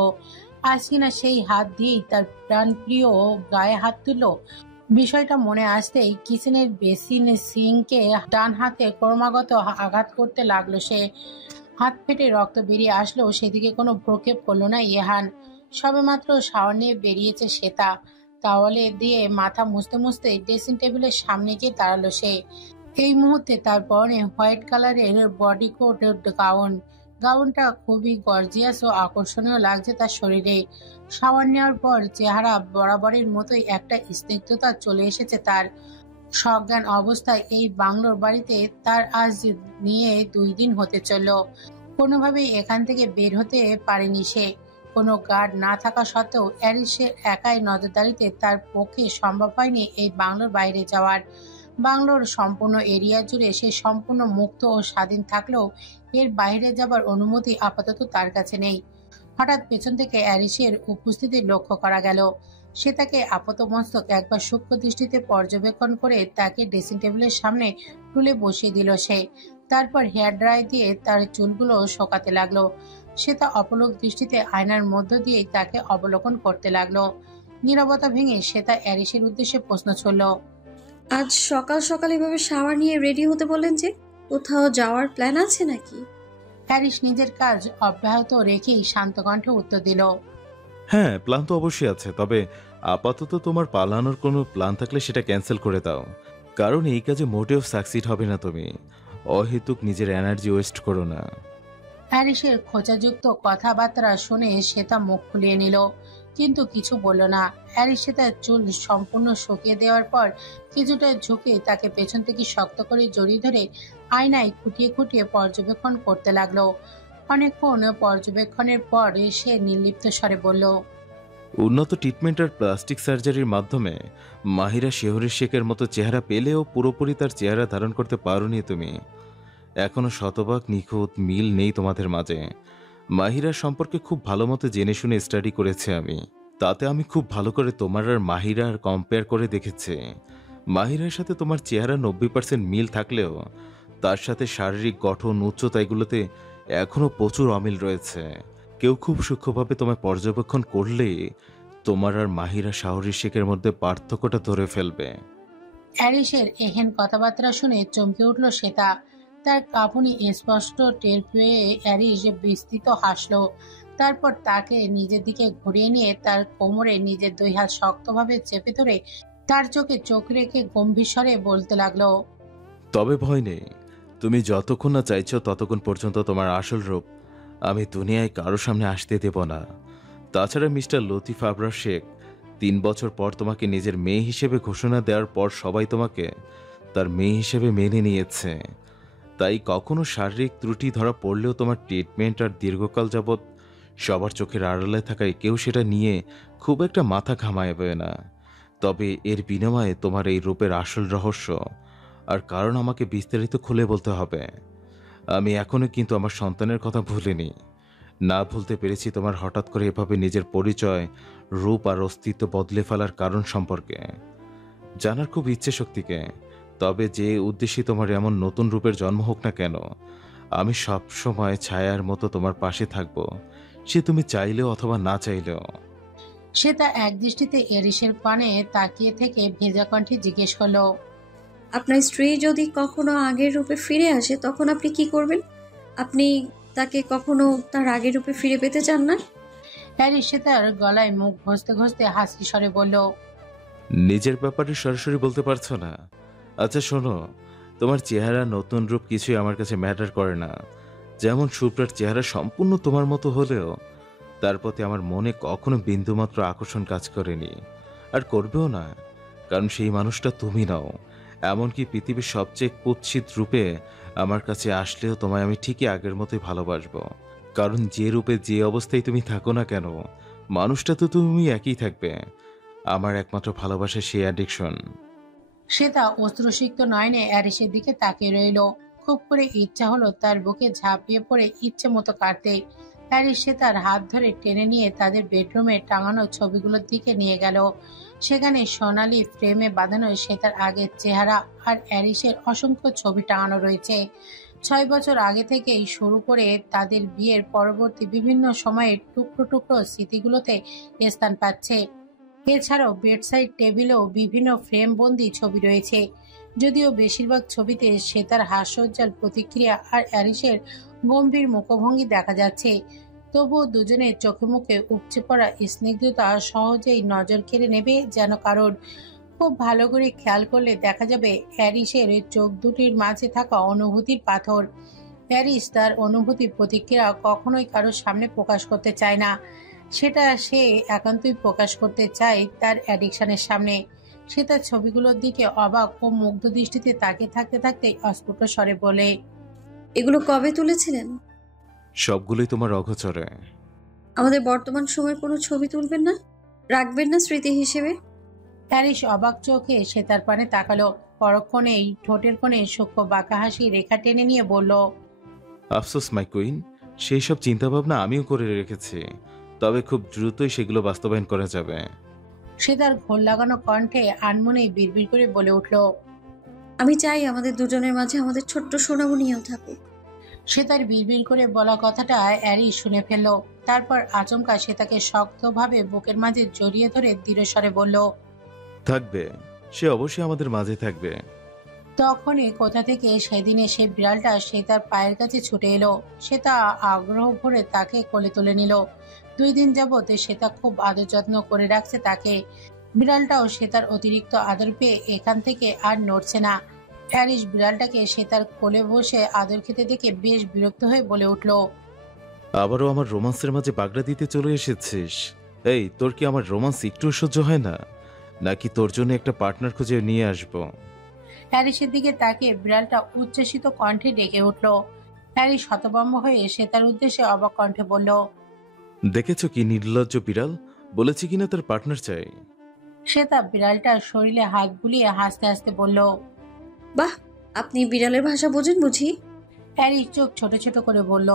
আজ কিনা সেই হাত দিয়েই তার প্রাণপ্রিয় গায়ে হাত তুলল। বিষয়টা মনে আসতেই কিচেনের বেসিন সিঙ্কে ডান হাতে ক্রমাগত আঘাত করতে লাগলো সে। হাত ফেটে রক্ত বেরিয়ে আসলেও সেদিকে কোনো প্রক্ষেপ করলো না ইহান। সবেমাত্র শাওয়ার নিয়ে বেরিয়েছে শ্বেতা। তাওয়ালে দিয়ে মাথা মুছতে মুছতে ড্রেসিং টেবিলের সামনে গিয়ে দাঁড়ালো সে। এই মুহূর্তে তার পরনে হোয়াইট কালারের বডি কোট গাউনটা খুবই গর্জিয়াস ও আকর্ষণীয় লাগছে তার শরীরে। শাওয়ার নেওয়ার পর চেহারা বরাবরের মতোই একটা স্নিগ্ধতা চলে এসেছে তার। সজ্ঞান অবস্থায় এই বাংলোর বাড়িতে তার আজ নিয়ে 2 দিন হতে চলল। কোনোভাবেই এখান থেকে বের হতে পারেনি সে। কোনো গার্ড না থাকা সত্ত্বেও অ্যারিসের একাই নজরদারিতে তার পক্ষে সম্ভব হয়নি এই বাংলোর বাইরে যাওয়ার। বাংলোর সম্পূর্ণ এরিয়া জুড়ে সে সম্পূর্ণ মুক্ত ও স্বাধীন থাকলেও এর বাইরে যাবার অনুমতি আপাতত তার কাছে নেই। হঠাৎ পেছন থেকে অ্যারিসের উপস্থিতি লক্ষ্য করা গেল। সে তাকে আপাতমস্তক একবার সূক্ষ্ম দৃষ্টিতে পর্যবেক্ষণ করে তাকে ড্রেসিং টেবিলের সামনে তুলে বসিয়ে দিল সে। তারপর হেয়ার ড্রাই দিয়ে তার চুলগুলো শোকাতে লাগলো। সে তা অপলক দৃষ্টিতে আয়নার মধ্য দিয়ে তাকে অবলোকন করতে লাগলো। নীরবতা ভেঙে সে তা অ্যারিসের উদ্দেশ্যে প্রশ্ন ছুড়ল। আজ সকাল সকাল এভাবে শাওয়ার নিয়ে রেডি হতে বলেন যে, কোথাও যাওয়ার প্ল্যান আছে নাকি? হ্যারিস নিজের কাজ অব্যাহত রেখেই শান্ত কণ্ঠে উত্তর দিল। হ্যাঁ, প্ল্যান তো অবশ্যই আছে, তবে আপাতত তোমার পালানোর কোনো প্ল্যান থাকলে সেটা ক্যান্সেল করে দাও, কারণ এই কাজে মোটেও সাকসিড হবে না তুমি। অহেতুক নিজের এনার্জি ওয়েস্ট করো না। হ্যারিসের খোঁচাযুক্ত কথাবার্তা শুনে শ্বেতা মুখ খুলিয়ে নিল, কিন্তু কিছু বলল না। হ্যারিস তার চুল সম্পূর্ণ শুকিয়ে দেওয়ার পর কিছুটা ঝুঁকে তাকে পেছন থেকে শক্ত করে জড়িয়ে ধরে আয়নায় খুঁটিয়ে খুঁটিয়ে পর্যবেক্ষণ করতে লাগলো। অনেকক্ষণ পর্যবেক্ষণের পর সে নির্লিপ্ত স্বরে বলল, উন্নত ট্রিটমেন্ট আর প্লাস্টিক সার্জারির মাধ্যমে মাহিরা শেহরি শেখের মতো চেহারা পেলেও পুরোপুরি তার চেহারা ধারণ করতে পারোনি তুমি। এখনো শতভাগ নিখুঁত মিল নেই তোমাদের মাঝে। মাহিরার সম্পর্কে খুব ভালো মতো জেনে শুনে স্টাডি করেছি আমি। তাতে আমি খুব ভালো করে তোমার আর মাহিরার কম্পেয়ার করে দেখেছি। মাহিরার সাথে তোমার চেহারা 90% মিল থাকলেও তার সাথে শারীরিক গঠন, উচ্চতা এগুলোতে এখনো প্রচুর অমিল রয়েছে। কেউ খুব সূক্ষ্মভাবে তোমায় পর্যবেক্ষণ করলে তোমার আর মাহিরা শাহরি শেখের মধ্যে পার্থক্যটা ধরে ফেলবে। হ্যারিসের এহেন কথাবার্তা শুনে চমকে উঠল শ্বেতা। তার কাঁপুনি স্পষ্ট টের পেয়ে হ্যারিস বিস্তৃত হাসল। তারপর তাকে নিজের দিকে ঘুরিয়ে নিয়ে তার কোমরে নিজের 2 হাত শক্তভাবে চেপে ধরে তার চোখে চোখ রেখে গম্ভীর স্বরে বলতে লাগলো, তবে ভয় নেই, তুমি যতক্ষণ না চাইছো ততক্ষণ পর্যন্ত তোমার আসল রূপ আমি দুনিয়ায় কারো সামনে আসতে দেব না। তাছাড়া মিস্টার লতিফ আবরার শেখ 3 বছর পর তোমাকে নিজের মেয়ে হিসেবে ঘোষণা দেওয়ার পর সবাই তোমাকে তার মেয়ে হিসেবে মেনে নিয়েছে। তাই কখনো শারীরিক ত্রুটি ধরা পড়লেও তোমার ট্রিটমেন্ট আর দীর্ঘকাল যাবৎ সবার চোখের আড়ালে থাকায় কেউ সেটা নিয়ে খুব একটা মাথা ঘামাবে না। তবে এর বিনিময়ে তোমার এই রূপের আসল রহস্য আর কারণ আমাকে বিস্তারিত খুলে বলতে হবে। আমি এখনো কিন্তু আমার সন্তানের কথা ভুলিনি। না ভুলতে পেরেছি তোমার হঠাৎ করে এভাবে নিজের পরিচয়, রূপ আর অস্তিত্ব বদলে ফেলার কারণ সম্পর্কে জানার খুব ইচ্ছে শক্তিকে। তবে যে উদ্দেশ্যে তোমার এমন নতুন রূপের জন্ম হোক না কেন, আমি সব সময় ছায়ার মতো তোমার পাশে থাকবো, সে তুমি চাইলেও অথবা না চাইলেও। সে তা একদৃষ্টিতে এরিসের পানে তাকিয়ে থেকে ভেজা কণ্ঠে জিজ্ঞেস করলো, আপনার স্ত্রী যদি কখনো আগের রূপে ফিরে আসে তখন আপনি কি করবেন? আপনি তাকে কখনো তার আগের রূপে ফিরে পেতে চান না? এরিস সে তার গলায় মুখ ঘষতে ঘষতে হাসি স্বরে বলল, নিজের ব্যাপারে সরাসরি বলতে পারছো না? আচ্ছা শোনো, তোমার চেহারা, নতুন রূপ কিছুই আমার কাছে ম্যাটার করে না। যেমন শুভ্রার চেহারা সম্পূর্ণ তোমার মতো হলেও তার প্রতি আমার মনে কখনো বিন্দুমাত্র আকর্ষণ কাজ করেনি, আর করবেও না, কারণ সেই মানুষটা তুমি নাও। এমনকি পৃথিবীর সবচেয়ে কুৎসিত রূপে আমার কাছে আসলেও তোমায় আমি ঠিকই আগের মতোই ভালোবাসবো, কারণ যে রূপে যে অবস্থায় তুমি থাকো না কেন, মানুষটা তো তুমি একই থাকবে। আমার একমাত্র ভালোবাসা সেই অ্যাডিকশন। সে তা অশ্রুসিক্ত নয়নে অ্যারিসের দিকে তাকিয়ে রইল। খুব করে ইচ্ছা হলো তার বুকে ঝাঁপিয়ে পড়ে ইচ্ছে মতো কাটতে। অ্যারিস সে তার হাত ধরে টেনে নিয়ে তাদের বেডরুমে টাঙানো ছবিগুলোর দিকে নিয়ে গেল। সেখানে সোনালি ফ্রেমে বাঁধানো সে তার আগের চেহারা আর অ্যারিসের অসংখ্য ছবি টাঙানো রয়েছে। 6 বছর আগে থেকেই শুরু করে তাদের বিয়ের পরবর্তী বিভিন্ন সময়ের টুকরো টুকরো স্মৃতিগুলোতে স্থান পাচ্ছে। এছাড়াও বেডসাইড টেবিলেও বিভিন্ন ফ্রেমবন্দি ছবি রয়েছে। যদিও বেশিরভাগ ছবিতে সে তার হাস্যোজ্জ্বল প্রতিক্রিয়া আর অ্যারিসের গম্ভীর মুখভঙ্গি দেখা যাচ্ছে, তবুও দুজনের চোখে মুখে উপচে পড়া স্নিগ্ধতা সহজেই নজর কেড়ে নেবে যেন কারণ। খুব ভালো করে খেয়াল করলে দেখা যাবে অ্যারিসের চোখ দুটির মাঝে থাকা অনুভূতির পাথর। অ্যারিস তার অনুভূতির প্রতিক্রিয়া কখনোই কারোর সামনে প্রকাশ করতে চায় না, সেটা সে একান্তই প্রকাশ করতে চায় তার অ্যাডিকশনের সামনে। সে তার ছবিগুলোর দিকে অবাক ও মুগ্ধ দৃষ্টিতে তাকিয়ে থাকতে থাকতে অস্ফুট স্বরে বলে, এগুলো কবে তুলেছিলেন? সবগুলোই তোমার অগোচরে। আমাদের বর্তমান সময়ের কোনো ছবি তুলবেন না? রাখবেন না স্মৃতি হিসেবে? অ্যারিস অবাক চোখে সে তার পানে তাকালো। পরক্ষণেই ঠোঁটের কোণে সূক্ষ্ম বাঁকা হাসি রেখা টেনে নিয়ে বলল, আফসোস মাই কুইন, সেই সব চিন্তাভাবনা আমিও করে রেখেছি, তবে খুব দ্রুতই সেগুলো বাস্তবায়ন করা যাবে। সে তার ঘোর লাগানো কণ্ঠে আনমনেই বিড়বিড় করে বলে উঠল, আমি চাই আমাদের দুজনের মাঝে আমাদের ছোট্ট সোনামণিও থাকুক। সে তার বিড়বিড় করে বলা কথাটা অ্যারিস শুনে ফেলল। তারপর আচমকা সে তাকে শক্তভাবে বুকের মাঝে জড়িয়ে ধরে দৃঢ়স্বরে বলল, থাকবে, সে অবশ্যই আমাদের মাঝে থাকবে। তখনই কোথা থেকে সেদিনে সে বিড়ালটা সে তার পায়ের কাছে ছুটে এলো। সে তা আগ্রহ ভরে তাকে কোলে তুলে নিল। 2 দিন যাবতে সে তা খুব আদর যত্ন করে রাখছে তাকে। বিড়ালটাও সে তার অতিরিক্ত আদর পেয়ে এখান থেকে আর নড়ছে না। হ্যারিস বিড়ালটাকে সে তার কোলে বসে আদর খেতে দেখে বেশ বিরক্ত হয়ে বলে উঠল, আবারও আমার রোমান্সের মাঝে বাগড়া দিতে চলে এসেছিস? এই, তোর কি আমার রোমান্স একটু সহ্য হয় না, নাকি তোর জন্য একটা পার্টনার খুঁজে নিয়ে আসবো? হ্যারিসের দিকে তাকিয়ে বিড়ালটা উচ্ছ্বসিত কণ্ঠে ডেকে উঠল। হ্যারিস হতভম্ব হয়ে সে তার উদ্দেশ্যে অবাক কণ্ঠে বলল, দেখেছো কি নির্লজ্জ বিড়াল, বলেছি কিনা তার পার্টনার চাই। সে তা বিড়ালটার শরীরে হাত বুলিয়ে হাসতে হাসতে বলল, বাহ, আপনি বিড়ালের ভাষা বোঝেন বুঝি? হ্যারিস চোখ ছোট ছোট করে বলল,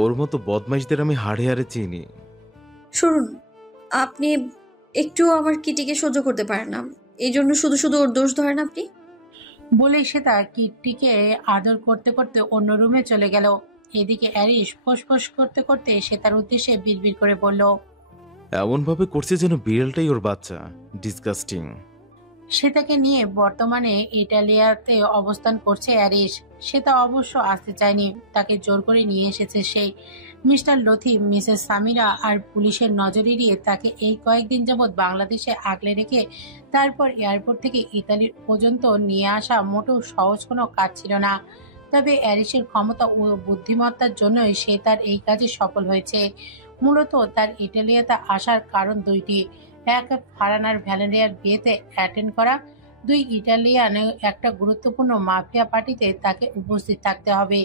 ওর মতো বদমাইশদের আমি হাড়ে হাড়ে চিনি। শুনুন, আপনি একটু আমার কিটিকে সহ্য করতে পারেন না, এই জন্য শুধু শুধু ওর দোষ ধরেন আপনি। বলে সে তা কিটটিকে আদর করতে করতে অন্য রুমে চলে গেল। এদিকে অ্যারিস ফোঁস করতে করতে সে তার উদ্দেশ্যে বিড়বিড় করে বলল, এমন ভাবে করছে যেন বিড়ালটাই ওর বাচ্চা। ডিসগাস্টিং। সে তাকে নিয়ে বর্তমানে ইটালিয়াতে অবস্থান করছে অ্যারিস। সে তা অবশ্য আসতে চায়নি, তাকে জোর করে নিয়ে এসেছে সে। মিস্টার লথি, মিসেস সামিরা আর পুলিশের নজর এড়িয়ে তাকে এই কয়েকদিন যাবৎ বাংলাদেশে আগলে রেখে তারপর এয়ারপোর্ট থেকে ইতালি পর্যন্ত নিয়ে আসা মোটেও সহজ কোনো কাজ ছিল না। তবে অ্যারিসের ক্ষমতা ও বুদ্ধিমত্তার জন্যই সে তার এই কাজে সফল হয়েছে। মূলত তার ইটালিয়াতে আসার কারণ 2টি। এক, ফারানার ভ্যালেরিয়ার বিয়েতে অ্যাটেন্ড করা। 2, ইটালিয়ান একটা গুরুত্বপূর্ণ মাফিয়া পার্টিতে তাকে উপস্থিত থাকতে হবে,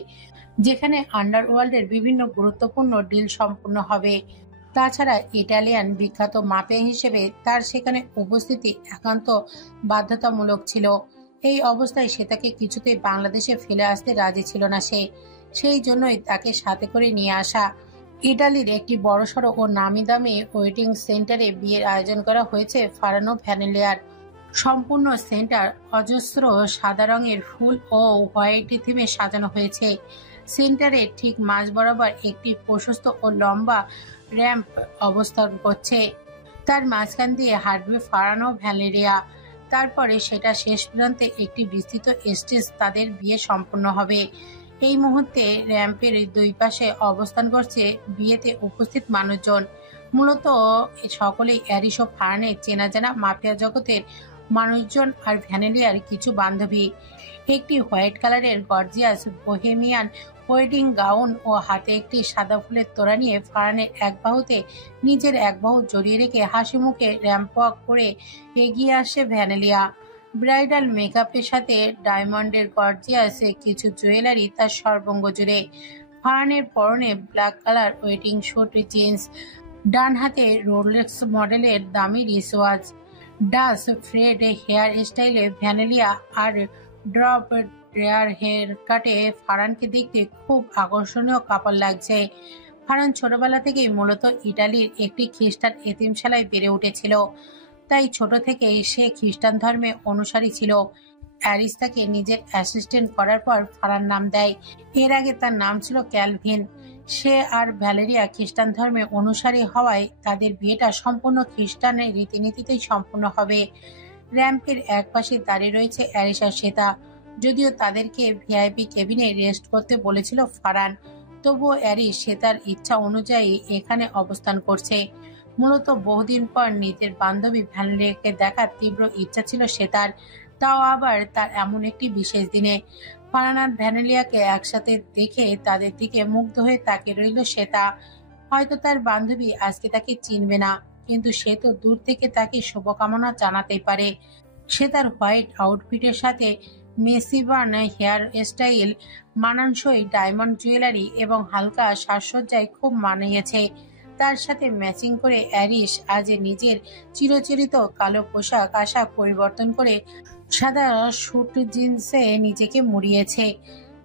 যেখানে আন্ডারওয়ার্ল্ডের বিভিন্ন গুরুত্বপূর্ণ ডিল সম্পূর্ণ হবে। তাছাড়া ইটালিয়ান বিখ্যাত মাফিয়া হিসেবে তার সেখানে উপস্থিতি একান্ত বাধ্যতামূলক ছিল। এই অবস্থায় সে তাকে কিছুতেই বাংলাদেশে ফেলে আসতে রাজি ছিল না সে। সেই জন্যই তাকে সাথে করে নিয়ে আসা। ইটালির একটি বড়সড় ও নামি দামি ওয়েটিং সেন্টারে বিয়ের আয়োজন করা হয়েছে ফারহান ও ভ্যানেলিয়ার। সম্পূর্ণ সেন্টার অজস্র সাদা রঙের ফুল ও হোয়াইট থিমে সাজানো হয়েছে। সেন্টারের ঠিক মাঝ বরাবর একটি প্রশস্ত ও লম্বা র্যাম্প অবস্থান করছে। তার মাঝখান দিয়ে হাঁটবে ফারহান ও ভ্যালেরিয়া। তারপরে সেটা শেষ প্রান্তে একটি বিস্তৃত স্টেজ, তাদের বিয়ে সম্পন্ন হবে। এই মুহূর্তে র্যাম্পের দুই পাশে অবস্থান করছে বিয়েতে উপস্থিত মানুষজন। মূলত সকলেই অ্যারিস ও ফারহানের চেনা জানা মাফিয়া জগতের মানুষজন আর ভ্যানেলিয়ার কিছু বান্ধবী। একটি হোয়াইট কালারের গর্জিয়াস বোহেমিয়ান ওয়েডিং গাউন ও হাতে একটি সাদা ফুলের তোড়া নিয়ে ফারহানের এক বাহুতে নিজের এক বাহু জড়িয়ে রেখে হাসি মুখে র্যাম্প ওয়াক করে এগিয়ে আসে ভ্যানেলিয়া। ব্রাইডাল মেকআপের সাথে ডায়মন্ডের গর্জিয়াস কিছু জুয়েলারি তার সর্বাঙ্গ জুড়ে। ফারহানের পরনে black colour wedding suit, jeans, ডান হাতে রোলেক্স মডেলের দামি রিসওয়াচ। ডাস ফ্রেড হেয়ার স্টাইলে ভ্যানেলিয়া আর ড্রপ ড্রেয়ার হেয়ার কাটে ফারহানকে দেখতে খুব আকর্ষণীয় কাপড় লাগছে। ফারহান ছোটবেলা থেকেই মূলত ইটালির একটি খ্রিস্টান এতিমশালায় বেড়ে উঠেছিল, তাই ছোট থেকেই সে খ্রিস্টান ধর্মে অনুসারী ছিল। অ্যারিস তাকে নিজের অ্যাসিস্ট্যান্ট করার পর ফারহান নাম দেয়। এর আগে তার নাম ছিল ক্যালভিন। সে আর ভ্যালেরিয়া খ্রিস্টান ধর্মে অনুসারী হওয়ায় তাদের বিয়েটা সম্পূর্ণ খ্রিস্টানের রীতিনীতিতেই সম্পূর্ণ হবে। র্যাম্পের এক পাশে দাঁড়িয়ে রয়েছে অ্যারিস আর শ্বেতা। যদিও তাদেরকে ভিআইপি কেবিনে রেস্ট করতে বলেছিল ফারহান, তবুও অ্যারিস শ্বেতার ইচ্ছা অনুযায়ী এখানে অবস্থান করছে। মূলত বহুদিন পর নিজের বান্ধবী ভ্যালেরিয়াকে দেখার তীব্র ইচ্ছা ছিল শ্বেতার, তাও আবার তার এমন একটি বিশেষ দিনে। ফারহান আর ভ্যানেলিয়াকে একসাথে দেখে তাদের দিকে মুগ্ধ হয়ে তাকিয়ে রইল শ্বেতা। হয়তো তার বান্ধবী আজকে তাকে চিনবে না, কিন্তু সে তো দূর থেকে তাকে শুভকামনা জানাতেই পারে। সে তার হোয়াইট আউটফিটের সাথে মেসিবার্ন হেয়ার স্টাইল, মানানসই ডায়মন্ড জুয়েলারি এবং হালকা সাজসজ্জায় খুব মানিয়েছে। তার সাথে ম্যাচিং করে অ্যারিস আজ নিজের চিরচরিত কালো পোশাক আশাক পরিবর্তন করে সাদা স্যুট জিন্সে নিজেকে মুড়িয়েছে।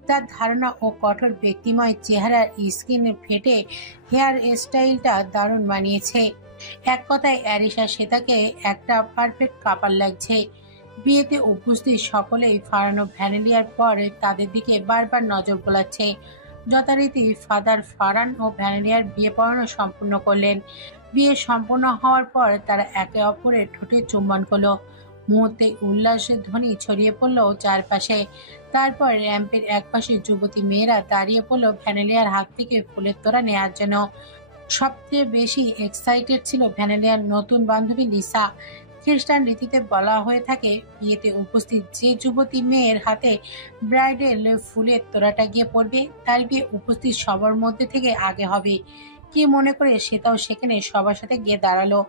তার ধারণা ও কঠোর ব্যক্তিময় চেহারার স্কিন ফেটে হেয়ার স্টাইলটা দারুণ মানিয়েছে। এক কথায় অ্যারিস আর শ্বেতাকে একটা পারফেক্ট কাপল লাগছে। বিয়েতে উপস্থিত সকলেই ফারহান ও ভ্যানেলিয়ার পর তাদের দিকে বারবার নজর বোলাচ্ছে। যথারীতি ফাদার ফারহান ও ভ্যানেলিয়ার বিয়ে পড়ানো সম্পূর্ণ করলেন। বিয়ে সম্পূর্ণ হওয়ার পর তারা একে অপরের ঠোঁটে চুম্বন করলো। মুহূর্তে উল্লাসের ধ্বনি ছড়িয়ে পড়ল চারপাশে। তারপর র্যাম্পের একপাশে যুবতী মেয়েরা দাঁড়িয়ে পড়ল ভ্যানেলিয়ার হাত থেকে ফুলের তোড়া নেওয়ার জন্য। সবচেয়ে বেশি এক্সাইটেড ছিল ভ্যানেলিয়ার নতুন বান্ধবী লিসা। খ্রিস্টান রীতিতে বলা হয়ে থাকে, বিয়েতে উপস্থিত যে যুবতী মেয়ের হাতে ব্রাইডাল ফুলের তোড়াটা গিয়ে পড়বে তার বিয়ে উপস্থিত সবার মধ্যে থেকে আগে হবে। কি মনে করে সেটাও সেখানে সবার সাথে গিয়ে দাঁড়ালো।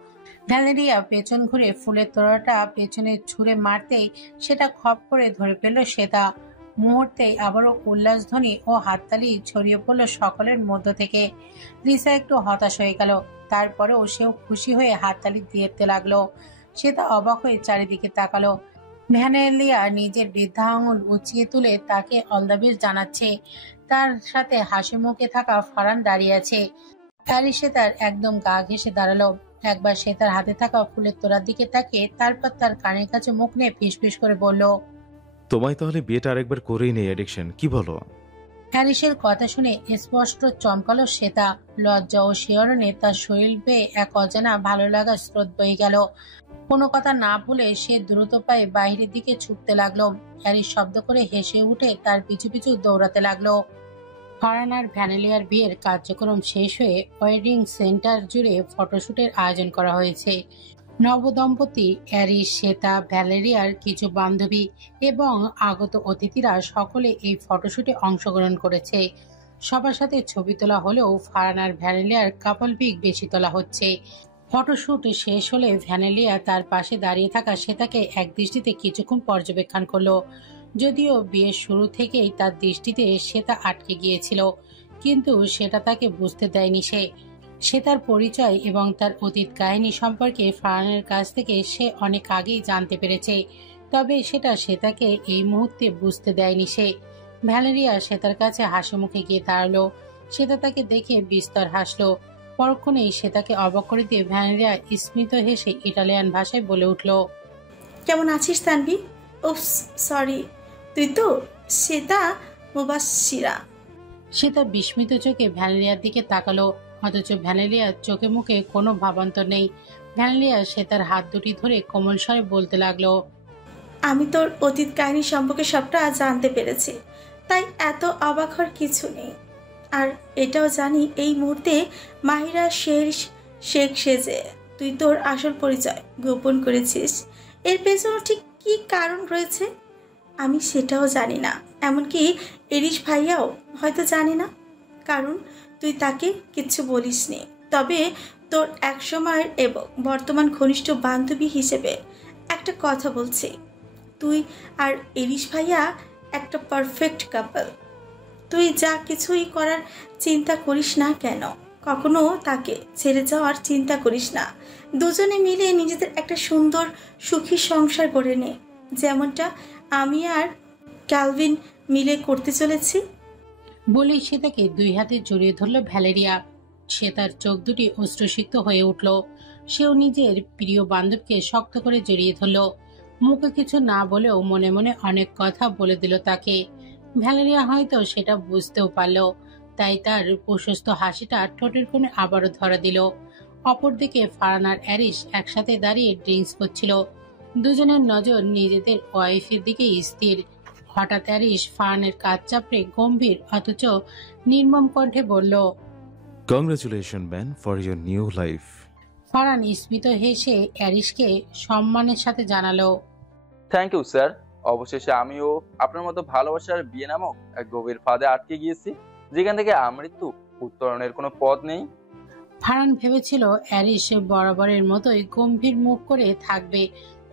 ভ্যালেরিয়া পেছন ঘুরে ফুলের তোড়াটা পেছনে ছুঁড়ে মারতেই সেটা খপ করে ধরে পেল শ্বেতা। মুহূর্তেই আবারও উল্লাসধ্বনি ও হাততালি ছড়িয়ে পড়ল সকলের মধ্য থেকে। লিসা একটু হতাশ হয়ে গেল, তারপরেও সেও খুশি হয়ে হাততালি দিতে লাগলো। শ্বেতা অবাক হয়ে চারিদিকে তাকালো। ভ্যানেলিয়া নিজের বৃদ্ধা আঙুল উঁচিয়ে তুলে তাকে অল দ্য বেস্ট জানাচ্ছে। তার সাথে হাসি মুখে থাকা ফারহান দাঁড়িয়ে আছে। অ্যারিস শ্বেতার একদম গা ঘেঁষে দাঁড়ালো। একবার শ্বেতার হাতে থাকা ফুলের তোড়ার দিকে তাকিয়ে তারপর তার কানের কাছে মুখ নিয়ে ফিসফিস করে বলল, তোমায় তাহলে বিয়েটা আরেকবার করেই নেই অ্যাডিকশন, কি বলো? হ্যারিসের কথা শুনে স্পষ্ট চমকালো শ্বেতা। লজ্জা ও শিহরণে তার শরীর বেয়ে এক অজানা ভালো লাগার স্রোত বয়ে গেল। কোনো কথা না ভুলে সে দ্রুত পায়ে বাইরের দিকে ছুটতে লাগলো। হ্যারিস শব্দ করে হেসে উঠে তার পিছু পিছু দৌড়াতে লাগলো। ফারহান আর ভ্যানেলিয়ার বিয়ের কার্যক্রম শেষ হয়ে ওয়েডিং সেন্টার জুড়ে ফটোশুটের আয়োজন করা হয়েছে। নবদম্পতি অ্যারিস, শ্বেতা, ভ্যালেরিয়ার কিছু বান্ধবী এবং আগত অতিথিরা সকলে এই ফটোশুটে অংশগ্রহণ করেছে। সবার সাথে ছবি তোলা হলেও ফারহান আর ভ্যানেলিয়ার কাপল পিক বেশি তোলা হচ্ছে। ফটোশুট শেষ হলে ভ্যানেলিয়া তার পাশে দাঁড়িয়ে থাকা শ্বেতাকে এক দৃষ্টিতে কিছুক্ষণ পর্যবেক্ষণ করলো। যদিও বিয়ের শুরু থেকেই তার দৃষ্টিতে শ্বেতা আটকে গিয়েছিল, কিন্তু সেটা তাকে বুঝতে দেয়নি। সে তার পরিচয় এবং তার অতীত কাহিনী সম্পর্কে ফারহানের কাছ থেকে সে অনেক আগেই জানতে পেরেছে, তবে সেটা শ্বেতাকে এই মুহূর্তে বুঝতে দেয়নি। ভ্যালেরিয়া শ্বেতার কাছে হাসি মুখে গিয়ে দাঁড়ালো শ্বেতা তাকে দেখে বিস্তর হাসলো। পরক্ষণেই শ্বেতাকে অবাক করে দিয়ে ভ্যালেরিয়া স্মিত হেসে ইটালিয়ান ভাষায় বলে উঠল, কেমন আছিস তানভি? ওপস, সরি, তুই তো শ্বেতা মুবাশশিরা। শ্বেতা বিস্মিত চোখে ভ্যালেরিয়ার দিকে তাকালো, অথচ ভ্যালেরিয়ার চোখে মুখে কোনো ভাবান্তর নেই। ভ্যালেরিয়া শ্বেতার হাত দুটি ধরে কোমল স্বরে বলতে লাগলো, আমি তোর অতীত কাহিনী সম্পর্কে সবটা জানতে পেরেছি, তাই এত অবাক হওয়ার কিছু নেই। আর এটাও জানি এই মুহূর্তে মাহিরা শেখ সেজে তুই তোর আসল পরিচয় গোপন করেছিস। এর পেছনে ঠিক কী কারণ রয়েছে আমি সেটাও জানি না, এমনকি এরিশ ভাইয়াও হয়তো জানে না, কারণ তুই তাকে কিচ্ছু বলিসনি। তবে তোর একসময়ের এবং বর্তমান ঘনিষ্ঠ বান্ধবী হিসেবে একটা কথা বলছি, তুই আর এরিশ ভাইয়া একটা পারফেক্ট কাপল। তুই যা কিছুই করার চিন্তা করিস না কেন, কখনো তাকে ছেড়ে যাওয়ার চিন্তা করিস না। দুজনে মিলে নিজেদের একটা সুন্দর সুখী সংসার গড়ে নে, যেমনটা আমি আর ক্যালভিন মিলে করতে চলেছি। বলেই শ্বেতাকে দুই হাতে জড়িয়ে ধরল ভ্যালেরিয়া। শ্বেতার চোখ দুটি অশ্রুসিক্ত হয়ে উঠল। সেও নিজের প্রিয় বান্ধবকে শক্ত করে জড়িয়ে ধরল। মুখে কিছু না বলেও মনে মনে অনেক কথা বলে দিল তাকে। ভ্যালেরিয়া হয়তো সেটা বুঝতেও পারল, তাই তার প্রশস্ত হাসিটা ঠোঁটের কোণে আবারও ধরা দিল। অপরদিকে ফারহান আর অ্যারিশ একসাথে দাঁড়িয়ে ড্রিঙ্কস করছিল। দুজনের নজর নিজেদের ওয়াইফের দিকে স্থির। হঠাৎ অ্যারিশ ফারহানের কাজ চাপড়ে গম্ভীর অথচ নির্মম কণ্ঠে বলল, congratulation man for your new life. ফারহান স্মিত হেসে অ্যারিশকে সম্মানের সাথে জানালো, থ্যাংক ইউ স্যার। অবশেষে আমিও আপনার মতো ভালোবাসার বিয়ে নামক এক গভীর ফাঁদে আটকে গিয়েছি, যেখান থেকে আমৃত্যু উত্তরণের কোনো পথ নেই। ফারহান ভেবেছিল অ্যারিশ বরাবরের মতোই গম্ভীর মুখ করে থাকবে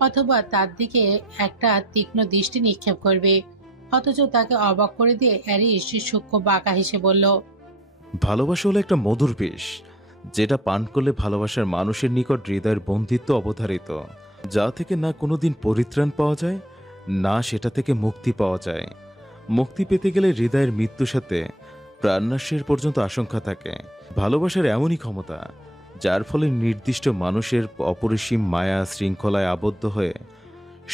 অথবা তার দিকে একটা তীক্ষ্ণ দৃষ্টি নিক্ষেপ করবে, অথচ তাকে অবাক করে দিয়ে অ্যারিশ সূক্ষ্ম বাঁকা হেসে বলল, ভালোবাসা হলো একটা মধুর বিষ, যেটা পান করলে ভালোবাসার মানুষের নিকট হৃদয়ের বন্ধিত্ব অবধারিত, যা থেকে না কোনোদিন পরিত্রাণ পাওয়া যায়, না সেটা থেকে মুক্তি পাওয়া যায়। মুক্তি পেতে গেলে হৃদয়ের মৃত্যুর সাথে প্রাণনাশের পর্যন্ত আশঙ্কা থাকে। ভালোবাসার এমনই ক্ষমতা, যার ফলে নির্দিষ্ট মানুষের অপরিসীম মায়া শৃঙ্খলায় আবদ্ধ হয়ে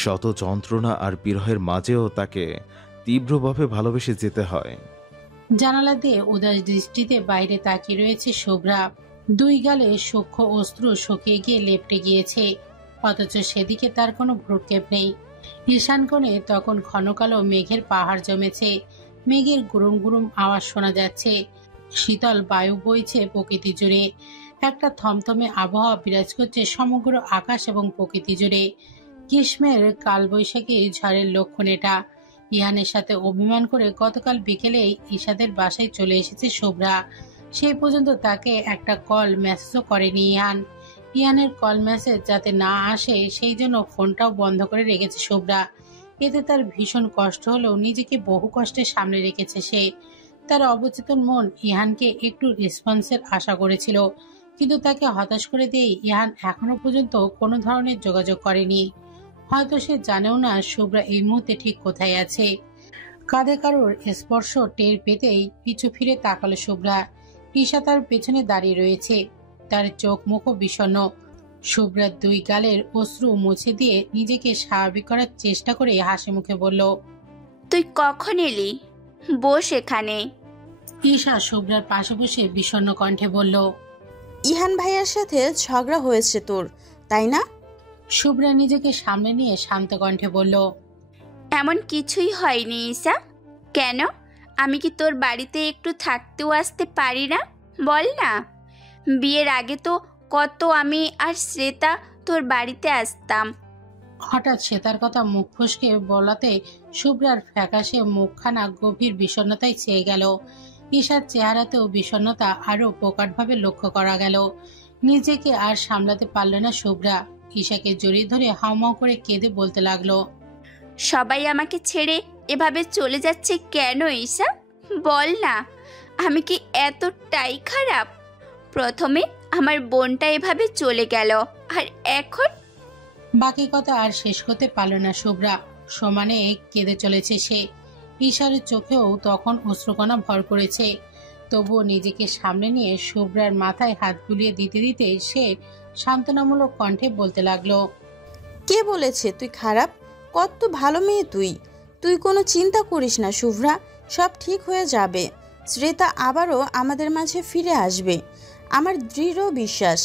শত যন্ত্রণা আর বিরহের মাঝেও তাকে তীব্রভাবে ভালোবেসে যেতে হয়। জানালা দিয়ে উদাস দৃষ্টিতে বাইরে তাকিয়ে রয়েছে শুভ্রা। দুই গালে সূক্ষ্ম অস্ত্র শুকিয়ে গিয়ে লেপটে গিয়েছে, অথচ সেদিকে তার কোনো ভ্রুক্ষেপ নেই। ঈশান কোণে তখন ঘন কালো মেঘের পাহাড় জমেছে। মেঘের গুরুম গুরুম আওয়াজ শোনা যাচ্ছে। শীতল বায়ু বইছে প্রকৃতি জুড়ে। একটা থমথমে আবহাওয়া বিরাজ করছে সমগ্র আকাশ এবং প্রকৃতি জুড়ে। গ্রীষ্মের কালবৈশাখী ঝড়ের লক্ষণ এটা। ইহানের সাথে অভিমান করে গতকাল বিকেলেই ঈশাদের বাসায় চলে এসেছে শুভ্রা। সেই পর্যন্ত তাকে একটা কল মেসেজও করেনি ইহানের কল মেসেজ যাতে না আসে সেই জন্য ফোনটাও বন্ধ করে রেখেছে শুভ্রা। এতে তার ভীষণ কষ্ট হলেও নিজেকে বহু কষ্টে সামনে রেখেছে সে। তার অবচেতন মন ইহানকে একটু রেসপন্সের আশা করেছিল, কিন্তু তাকে হতাশ করে দিয়ে ইহান এখনো পর্যন্ত কোনো ধরনের যোগাযোগ করেনি। হয়তো সে জানেও না শুভ্রা এই মুহূর্তে ঠিক কোথায় আছে। কাঁধে কারোর স্পর্শ টের পেতেই পিছু ফিরে তাকালো শুভ্রা। ঈশা তার পেছনে দাঁড়িয়ে রয়েছে, তার চোখ মুখও বিষণ্ণ। শুভ্রার দুই গালের অশ্রু মুছে দিয়ে নিজেকে স্বাভাবিক করার চেষ্টা করে হাসি মুখে বলল, তুই কখন এলি? বস এখানে। ঈশা শুভ্রার পাশে বসে বিষণ্ণ কণ্ঠে বলল, ইহান ভাইয়ার সাথে ঝগড়া হয়েছে তোর, তাই না? শুভ্রা নিজেকে সামনে নিয়ে শান্ত কণ্ঠে বলল, এমন কিছুই হয়নি ঈশা। কেন? আমি কি তোর বাড়িতে একটু থাকতেও আসতে পারি না? বল না। বিয়ের আগে তো কত আমি আর শ্রেতা তোর বাড়িতে আসতাম। হঠাৎ শ্বেতার কথা মুখ ফসকে বলাতে শুভ্রার ফ্যাকাশে মুখখানা গভীর বিষণ্ণতায় ছেয়ে গেল। ঈশার চেহারাতেও বিষণ্ণতা আরো প্রকটভাবে লক্ষ্য করা গেল। নিজেকে আর সামলাতে পারল না শুভ্রা। ঈশাকে জড়িয়ে ধরে হাউমাউ করে কেঁদে বলতে লাগলো, সবাই আমাকে ছেড়ে এভাবে চলে যাচ্ছে কেন ঈশা? বল না, আমি কি এতটাই খারাপ? প্রথমে আমার বোনটা এভাবে চলে গেল, আর এখন? বাকি কথা আর শেষ করতে পারল না শুভ্রা। সমানে কেঁদে চলেছে সে। ঈশার চোখেও তখন অশ্রুকণা ভর করেছে। তবুও নিজেকে সামনে নিয়ে শুভ্রার মাথায় হাত বুলিয়ে দিতে দিতে সে সান্ত্বনামূলক কণ্ঠে বলতে লাগলো, কে বলেছে তুই খারাপ? কত ভালো মেয়ে তুই। তুই কোনো চিন্তা করিস না শুভ্রা, সব ঠিক হয়ে যাবে। শ্রেতা আবারও আমাদের মাঝে ফিরে আসবে, আমার দৃঢ় বিশ্বাস।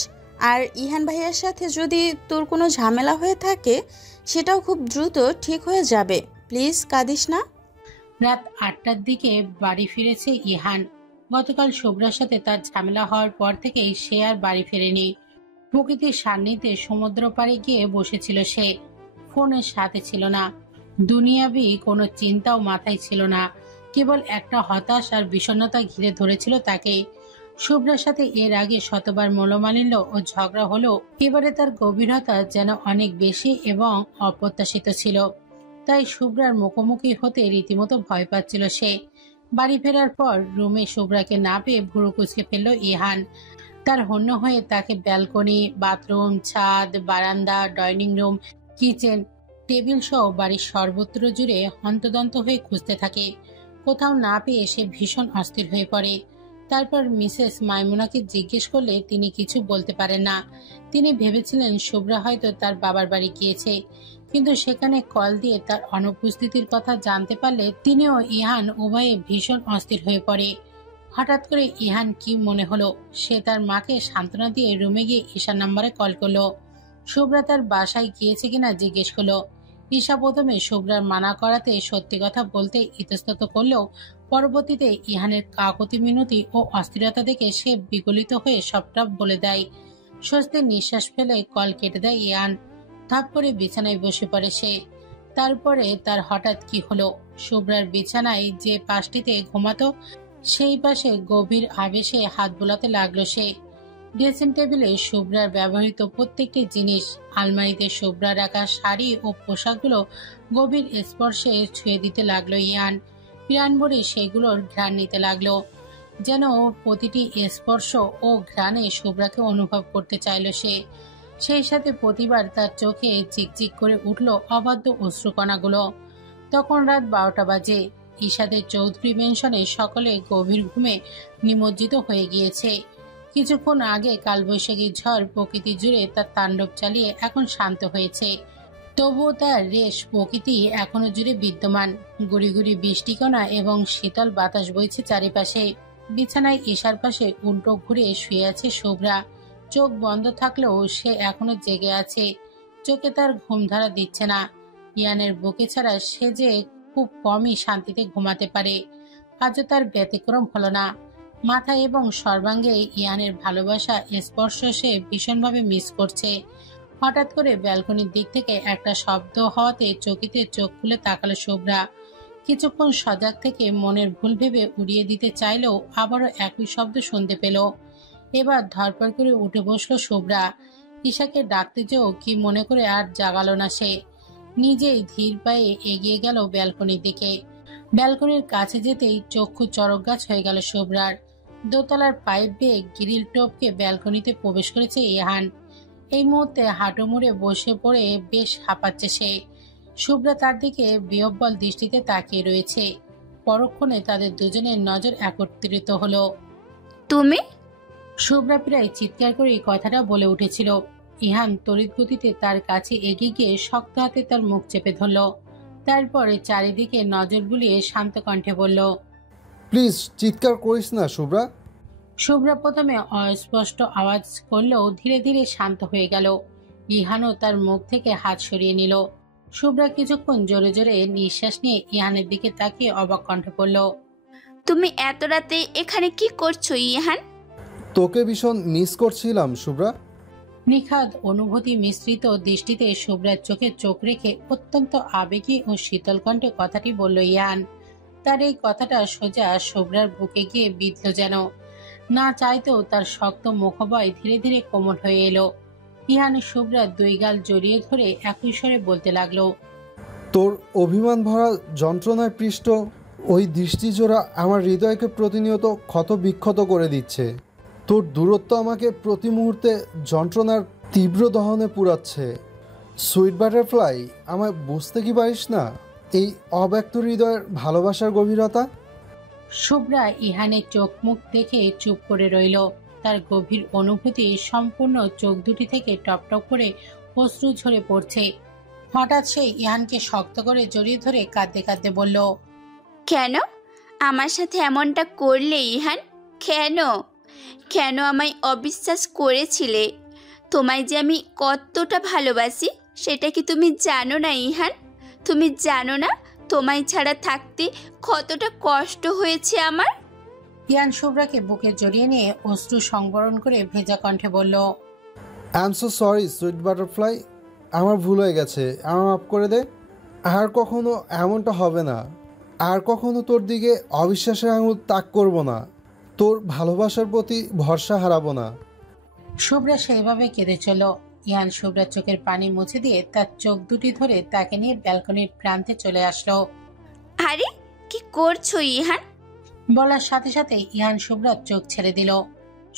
আর ইহান ভাইয়ার সাথে যদি তোর কোনো ঝামেলা হয়ে থাকে সেটাও খুব দ্রুত ঠিক হয়ে যাবে। প্লিজ কাঁদিস না। রাত 8টার দিকে বাড়ি ফিরেছে ইহান। গতকাল শুভ্রার সাথে তার ঝামেলা হওয়ার পর থেকেই সে আর বাড়ি ফেরেনি। প্রকৃতির সান্নিধ্যে সমুদ্র পাড়ে গিয়ে বসেছিল সে। ফোনের সাথে ছিল না, দুনিয়াবি কোনো চিন্তাও মাথায় ছিল না। কেবল একটা হতাশ আর বিষণ্ণতা ঘিরে ধরেছিল তাকে। শুভ্রার সাথে এর আগে শতবার মনোমালিন্য ও ঝগড়া হলেও এবারে তার গভীরতা যেন অনেক বেশি এবং অপ্রত্যাশিত ছিল। তাই শুভ্রার মুখোমুখি হতে রীতিমতো ভয় পাচ্ছিল সে। বাড়ি ফেরার পর রুমে শুভ্রাকে না পেয়ে ভুরু কুঁচকে ফেলল ইহান। তার হন্য হয়ে তাকে ব্যালকনি, বাথরুম, ছাদ, বারান্দা, ডাইনিং রুম, কিচেন, টেবিল সহ বাড়ির সর্বত্র জুড়ে হন্তদন্ত হয়ে খুঁজতে থাকে। কোথাও না পেয়ে সে ভীষণ অস্থির হয়ে পড়ে। তারপর মিসেস মাইমুনাকে জিজ্ঞেস করলে তিনি কিছু বলতে পারেন না। তিনি ভেবেছিলেন শুভ্রা হয়তো তার বাবার বাড়ি গিয়েছে, কিন্তু সেখানে কল দিয়ে তার অনুপস্থিতির কথা জানতে পারলে তিনিও ইহান উভয়ে ভীষণ অস্থির হয়ে পড়ে। হঠাৎ করে ইহান কি মনে হলো, সে তার মাকে সান্ত্বনা দিয়ে রুমে গিয়ে ঈশার নাম্বারে কল করলো। শুভ্রা তার বাসায় গিয়েছে কিনা জিজ্ঞেস করলো। ঈশা প্রথমে শুভ্রার মানা করাতে সত্যি কথা বলতে ইতস্তত করলেও পরবর্তীতে ইহানের কাকুতি মিনতি ও অস্থিরতা দেখে সে বিগলিত হয়ে সবটা বলে দেয়। স্বস্তির নিঃশ্বাস ফেলে কল কেটে দেয় ইহান। ধাপ করে বিছানায় বসে পড়ে সে। তারপরে তার হঠাৎ কি হলো, শুভ্রার বিছানায় যে পাশটিতে ঘুমাতো সেই পাশে গভীর আবেশে হাত বোলাতে লাগলো সে। ড্রেসিং টেবিলে শুভ্রার ব্যবহৃত প্রত্যেকটি জিনিস, আলমারিতে শুভ্রার রাখা শাড়ি ও পোশাকগুলো গভীর স্পর্শে ছুঁয়ে দিতে লাগলো ইয়ান। প্রাণ ভরে সেগুলোর ঘ্রাণ নিতে লাগলো, যেন প্রতিটি স্পর্শ ও ঘ্রাণে শুভ্রাকে অনুভব করতে চাইল সে। সেই সাথে প্রতিবার তার চোখে চিকচিক করে উঠল অবাধ্য অশ্রুকণাগুলো। তখন রাত 12টা বাজে। ঈশাদের চৌধুরী মেনশনে সকলে গভীর ঘুমে নিমজ্জিত হয়ে গিয়েছে। কিছুক্ষণ আগে কালবৈশাখী ঝড় প্রকৃতি জুড়ে তার তাণ্ডব চালিয়ে এখন শান্ত হয়েছে, তবুও তার রেশ প্রকৃতি এখনো জুড়ে বিদ্যমান। গুড়ি গুড়ি বৃষ্টিকণা এবং শীতল বাতাস বইছে চারিপাশে। বিছানায় ঈশার পাশে উল্টো ঘুরে শুয়ে আছে শুভ্রা। চোখ বন্ধ থাকলেও সে এখনো জেগে আছে। চোখে তার ঘুম ধরা দিচ্ছে না। ইয়ানের বুকে ছাড়া সে যে খুব কমই শান্তিতে ঘুমাতে পারে, আজও তার ব্যতিক্রম হলো না। মাথা এবং সর্বাঙ্গে ইয়ানের ভালোবাসা স্পর্শ সে ভীষণভাবে মিস করছে। হঠাৎ করে ব্যালকনির দিক থেকে একটা শব্দ হওয়াতে চকিতে চোখ খুলে তাকালো শুভ্রা। কিছুক্ষণ সজাগ থেকে মনের ভুল ভেবে উড়িয়ে দিতে চাইলেও আবারও একই শব্দ শুনতে পেল। এবার ধরপড় করে উঠে বসলো শুভ্রা। ঈশাকে ডাকতে যেও কি মনে করে আর জাগালো না সে। নিজেই ধীর পায়ে এগিয়ে গেল ব্যালকনির দিকে। ব্যালকনির কাছে যেতেই চক্ষু চড়ক গাছ হয়ে গেল শুভ্রার। দোতলার পাইপ বেয়ে গ্রিল টপকে ব্যালকনিতে প্রবেশ করেছে ইহান। এই মুহূর্তে হাঁটু মুড়ে বসে পড়ে বেশ হাঁপাচ্ছে সে। শুভ্রা তার দিকে বিহ্বল দৃষ্টিতে তাকিয়ে রয়েছে। পরক্ষণে তাদের দুজনের নজর একত্রিত হলো। তুমি? শুভ্রা প্রায় চিৎকার করে এই কথাটা বলে উঠেছিল। ইহান তড়িৎ গতিতে তার কাছে এগিয়ে গিয়ে শক্ত হাতে তার মুখ চেপে ধরল। তারপরে চারিদিকে নজর বুলিয়ে শান্ত কণ্ঠে বলল, প্লিজ চিৎকার করিস না শুভ্রা। শুভ্রা প্রথমে অস্পষ্ট আওয়াজ করলেও ধীরে ধীরে শান্ত হয়ে গেল। ইহানও তার মুখ থেকে হাত সরিয়ে নিল। শুভ্রা কিছুক্ষণ জোরে জোরে নিঃশ্বাস নিয়ে ইহানের দিকে তাকিয়ে অবাক কণ্ঠে বলল, তুমি এত রাতে এখানে কি করছো ইহান? তোকে ভীষণ মিস করছিলাম শুভ্রা। নিখাদ অনুভূতি মিশ্রিত দৃষ্টিতে শুভ্রার চোখে চোখ রেখে অত্যন্ত আবেগী ও শীতল কণ্ঠে কথাটি বলল ইহান। তার এই কথাটা সোজা শুভ্রার বুকে গিয়ে বিঁধল যেন। না চাইতেও তার শক্ত মুখবয় ধীরে ধীরে কোমল হয়ে এলো। ইহান শুভ্রার দুই গাল জড়িয়ে ধরে একই স্বরে বলতে লাগলো, তোর অভিমান ভরা যন্ত্রণায় পৃষ্ঠ ওই দৃষ্টিজোড়া আমার হৃদয়কে প্রতিনিয়ত ক্ষত বিক্ষত করে দিচ্ছে। তোর দূরত্ব আমাকে প্রতি মুহূর্তে যন্ত্রণার তীব্র দহনে পুড়াচ্ছে। সুইট বাটারফ্লাই, আমায় বুঝতে কি পারিস না এই অব্যক্ত হৃদয়ের ভালোবাসার গভীরতা? শুভ্রা ইহানের চোখ মুখ দেখে চুপ করে রইল। তার গভীর অনুভূতি সম্পূর্ণ চোখ দুটি থেকে টপটপ করে অশ্রু ঝরে পড়ছে। হঠাৎ সে ইহানকে শক্ত করে জড়িয়ে ধরে কাঁদতে কাঁদতে বলল, কেন আমার সাথে এমনটা করলে ইহান? কেন কেন আমায় অবিশ্বাস করেছিলে? তোমায় যে আমি কতটা ভালোবাসি সেটা কি তুমি জানো না ইহান? তুমি জানো না তোমায় ছাড়া থাকতে কতটা কষ্ট হয়েছে আমার? ইহান শুভ্রাকে বুকে জড়িয়ে নিয়ে অশ্রু সংবরণ করে ভেজা কণ্ঠে বলল, I am so sorry sweet butterfly, আমার ভুল হয়ে গেছে, আমার মাফ করে দে। আর কখনো এমনটা হবে না, আর কখনো তোর দিকে অবিশ্বাসের আঙুল তাক করব না, তোর ভালোবাসার প্রতি ভরসা হারাবো না। শুভ্রা সেইভাবে কেঁদে চলল। ইহান শুভ্রার চোখের পানি মুছে দিয়ে তার চোখ দুটি ধরে তাকে নিয়ে ব্যালকনির প্রান্তে চলে আসলো। আরে কি করছো ইহান? বলার সাথে সাথে ইহান শুভ্রার চোখ ছেড়ে দিল।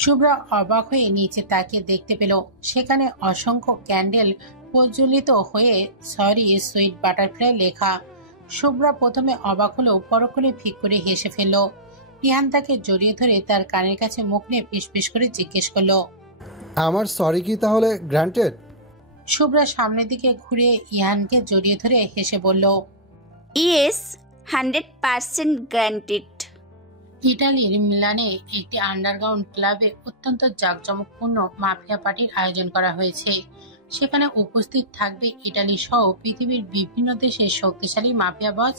শুভ্রা অবাক হয়ে নিচে তাকিয়ে দেখতে পেল সেখানে অসংখ্য ক্যান্ডেল প্রজ্বলিত হয়ে সরি সুইট বাটারফ্লাই লেখা। শুভ্রা প্রথমে অবাক হলেও পরক্ষণে ফিক করে হেসে ফেলল। ইহান তাকে জড়িয়ে ধরে তার কানের কাছে মুখ নিয়ে ফিসফিস করে জিজ্ঞেস করলো, আমার সরি কি তাহলে গ্রান্টেড? শুভ্রা সামনের দিকে ঘুরে ইহানকে জড়িয়ে ধরে হেসে বলল, ইয়েস, 100% গ্রান্টেড। ইটালির মিলানে একটি আন্ডারগ্রাউন্ড ক্লাবে অত্যন্ত জাঁকজমকপূর্ণ মাফিয়া পার্টির আয়োজন করা হয়েছে। সেখানে উপস্থিত থাকবে ইটালি সহ পৃথিবীর বিভিন্ন দেশের শক্তিশালী মাফিয়া বস,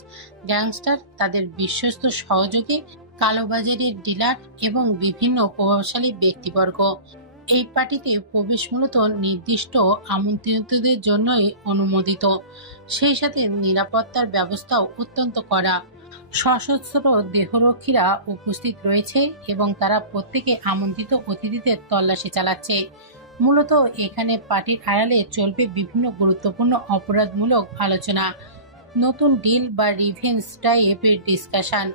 গ্যাংস্টার, তাদের বিশ্বস্ত সহযোগী, কালোবাজারের ডিলার এবং বিভিন্ন প্রভাবশালী ব্যক্তিবর্গ। এই পার্টিতে প্রবেশ মূলত নির্দিষ্ট আমন্ত্রিতদের জন্যই অনুমোদিত। সেই সাথে নিরাপত্তার ব্যবস্থাও অত্যন্ত কড়া। সশস্ত্র দেহরক্ষীরা উপস্থিত রয়েছে এবং তারা প্রত্যেকে আমন্ত্রিত অতিথিদের তল্লাশি চালাচ্ছে। মূলত এখানে পার্টির আড়ালে চলবে বিভিন্ন গুরুত্বপূর্ণ অপরাধমূলক আলোচনা, নতুন ডিল বা রিভেঞ্জ টাইপের ডিসকাশন।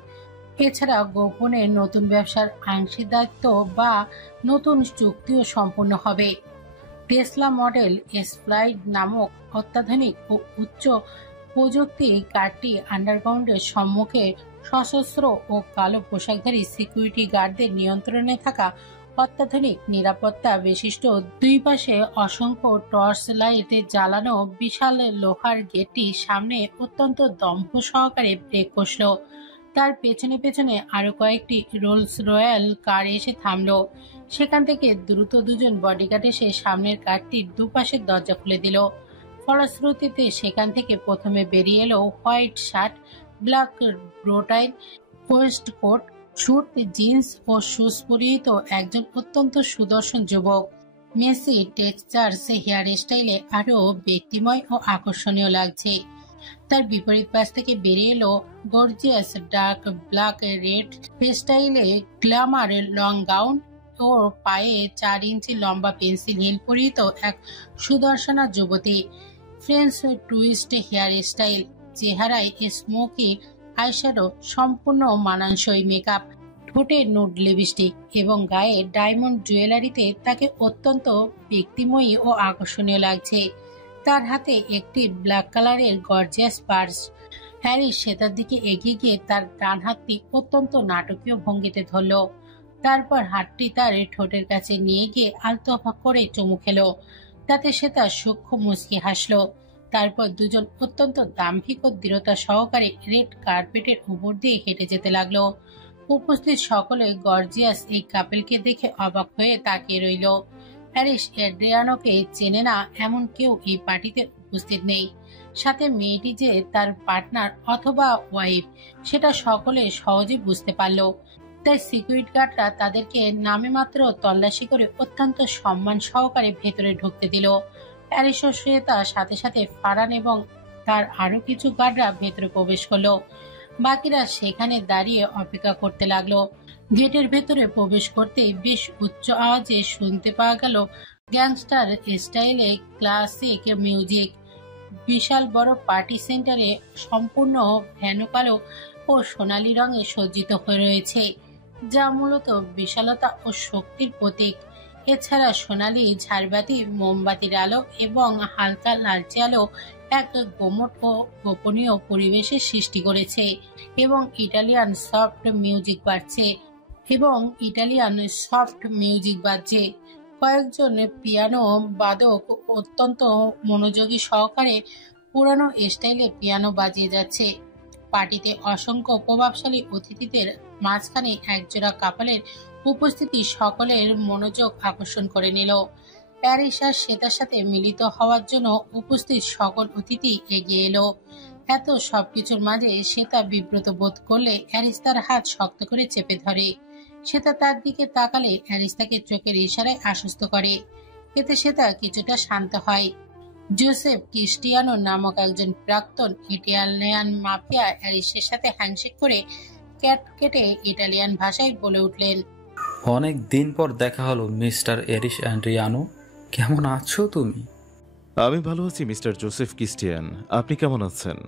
এছাড়া গোপনে নতুন ব্যবসার অংশীদারিত্ব বা নতুন চুক্তিও সম্পূর্ণ হবে। টেসলা মডেল এস ফ্লাইট নামক অত্যাধুনিক ও উচ্চ প্রযুক্তি কারটি আন্ডারগ্রাউন্ডের সম্মুখে সশস্ত্র ও কালো পোশাকধারী সিকিউরিটি গার্ডদের নিয়ন্ত্রণে থাকা অত্যাধুনিক নিরাপত্তা বিশিষ্ট দুই পাশে অসংখ্য টর্চ লাইটে জ্বালানো বিশাল লোহার গেটটি সামনে অত্যন্ত দম্ভ সহকারে ব্রেক কষল। তার পেছনে পেছনে আরো কয়েকটি রোলস রয়্যাল কার এসে থামলো। সেখান থেকে দ্রুত দুজন বডিগার্ড এসে সামনের কারটির দুপাশের দরজা খুলে দিল। ফলশ্রুতিতে সেখান থেকে প্রথমে বেরিয়ে এলো হোয়াইট শার্ট, ব্ল্যাক ব্রোটাইল, ওয়েস্ট কোট, স্যুট, জিন্স ও শুজ পরিহিত একজন অত্যন্ত সুদর্শন যুবক। মেসি টেক্সচার্স হেয়ার স্টাইলে আরো ব্যক্তিময় ও আকর্ষণীয় লাগছে। তার বিপরীত পাশ থেকে বেরিয়ে এলো গর্জিয়াস ডার্ক ব্ল্যাক রেড স্টাইলে গ্ল্যামার লং গাউন ও পায়ে 4 ইঞ্চি লম্বা পেন্সিল হিল পরিহিত এক সুদর্শনা যুবতী। ফ্রেঞ্চ টুইস্ট হেয়ার স্টাইল, চেহারায় স্মোকি আইশ্যাডো, সম্পূর্ণ মানানসই মেকআপ, ঠোঁটে নুড লিপস্টিক এবং গায়ে ডায়মন্ড জুয়েলারিতে তাকে অত্যন্ত ব্যক্তিময়ী ও আকর্ষণীয় লাগছে। তার হাতে একটি ব্ল্যাক কালারের গর্জিয়াস পার্স। হ্যারিস সেটার দিকে এগিয়ে গিয়ে তার ডান হাতটি অত্যন্ত নাটকীয় ভঙ্গিতে ধরল। তারপর হাতটি তার ঠোঁটের কাছে নিয়ে গিয়ে আলতো করে চুমু খেলো। তাতে সে তার সূক্ষ্ম মুচকি হাসলো। তারপর দুজন অত্যন্ত দাম্ভিক ও দৃঢ়তা সহকারে রেড কার্পেটের উপর দিয়ে হেঁটে যেতে লাগলো। উপস্থিত সকলে গর্জিয়াস এই কাপেলকে দেখে অবাক হয়ে তাকিয়ে রইল। হ্যারিস এড্রিয়ানোকে চেনে না এমন কেউ এই পার্টিতে উপস্থিত নেই। সাথে মেয়েটি যে তার পার্টনার অথবা ওয়াইফ সেটা সকলে সহজে বুঝতে পারল। তাই সিকিউরিটি গার্ডরা তাদেরকে নামে মাত্র তল্লাশি করে অত্যন্ত সম্মান সহকারে ভেতরে ঢুকতে দিল। হ্যারিস ও শ্বেতার সাথে সাথে ফারান এবং তার আরো কিছু গার্ডরা ভেতরে প্রবেশ করলো। বাকিরা সেখানে দাঁড়িয়ে অপেক্ষা করতে লাগলো। গেটের ভেতরে প্রবেশ করতেই বেশ উচ্চ আওয়াজে শুনতে পাওয়া গেল গ্যাংস্টার স্টাইলে ক্লাসিক মিউজিক। বিশাল বড় পার্টি সেন্টারে সম্পূর্ণ ভ্যানো কালো ও সোনালী রঙে সজ্জিত হয়ে রয়েছে, যা মূলত বিশালতা ও শক্তির প্রতীক। এছাড়া সোনালি ঝাড়বাতি, মোমবাতির আলো এবং হালকা লালচে আলো এক গোমট ও গোপনীয় পরিবেশের সৃষ্টি করেছে এবং ইটালিয়ান সফট মিউজিক বাজছে। কয়েকজন পিয়ানো বাদক অত্যন্ত মনোযোগী সহকারে পুরানো স্টাইলে পিয়ানো বাজিয়ে যাচ্ছে। পার্টিতে অসংখ্য প্রভাবশালী অতিথিদের মাঝখানে একজোড়া কাপালের উপস্থিতি সকলের মনোযোগ আকর্ষণ করে নিল। প্যারিস আর শ্বেতার সাথে মিলিত হওয়ার জন্য উপস্থিত সকল অতিথি এগিয়ে এলো। এত সবকিছুর মাঝে শ্বেতা বিব্রত বোধ করলে অ্যারিস তার হাত শক্ত করে চেপে ধরে। শ্বেতা তার দিকে তাকালে অ্যারিস তাকে চোখের ইশারায় আশ্বস্ত করে। এতে শ্বেতা কিছুটা শান্ত হয়। জোসেফ ক্রিস্টিয়ানো নামক একজন প্রাক্তন ইটালিয়ান মাফিয়া অ্যারিসের সাথে হ্যান্ডশেক করে কেটে ইটালিয়ান ভাষায় বলে উঠলেন, অনেক দিন পর দেখা হলো মিস্টার এরিস অ্যান্ড্রিয়ানো, কেমন আছো তুমি? আমি ভালো আছি মিস্টার জোসেফ ক্রিস্টিয়ান, আপনি কেমন আছেন?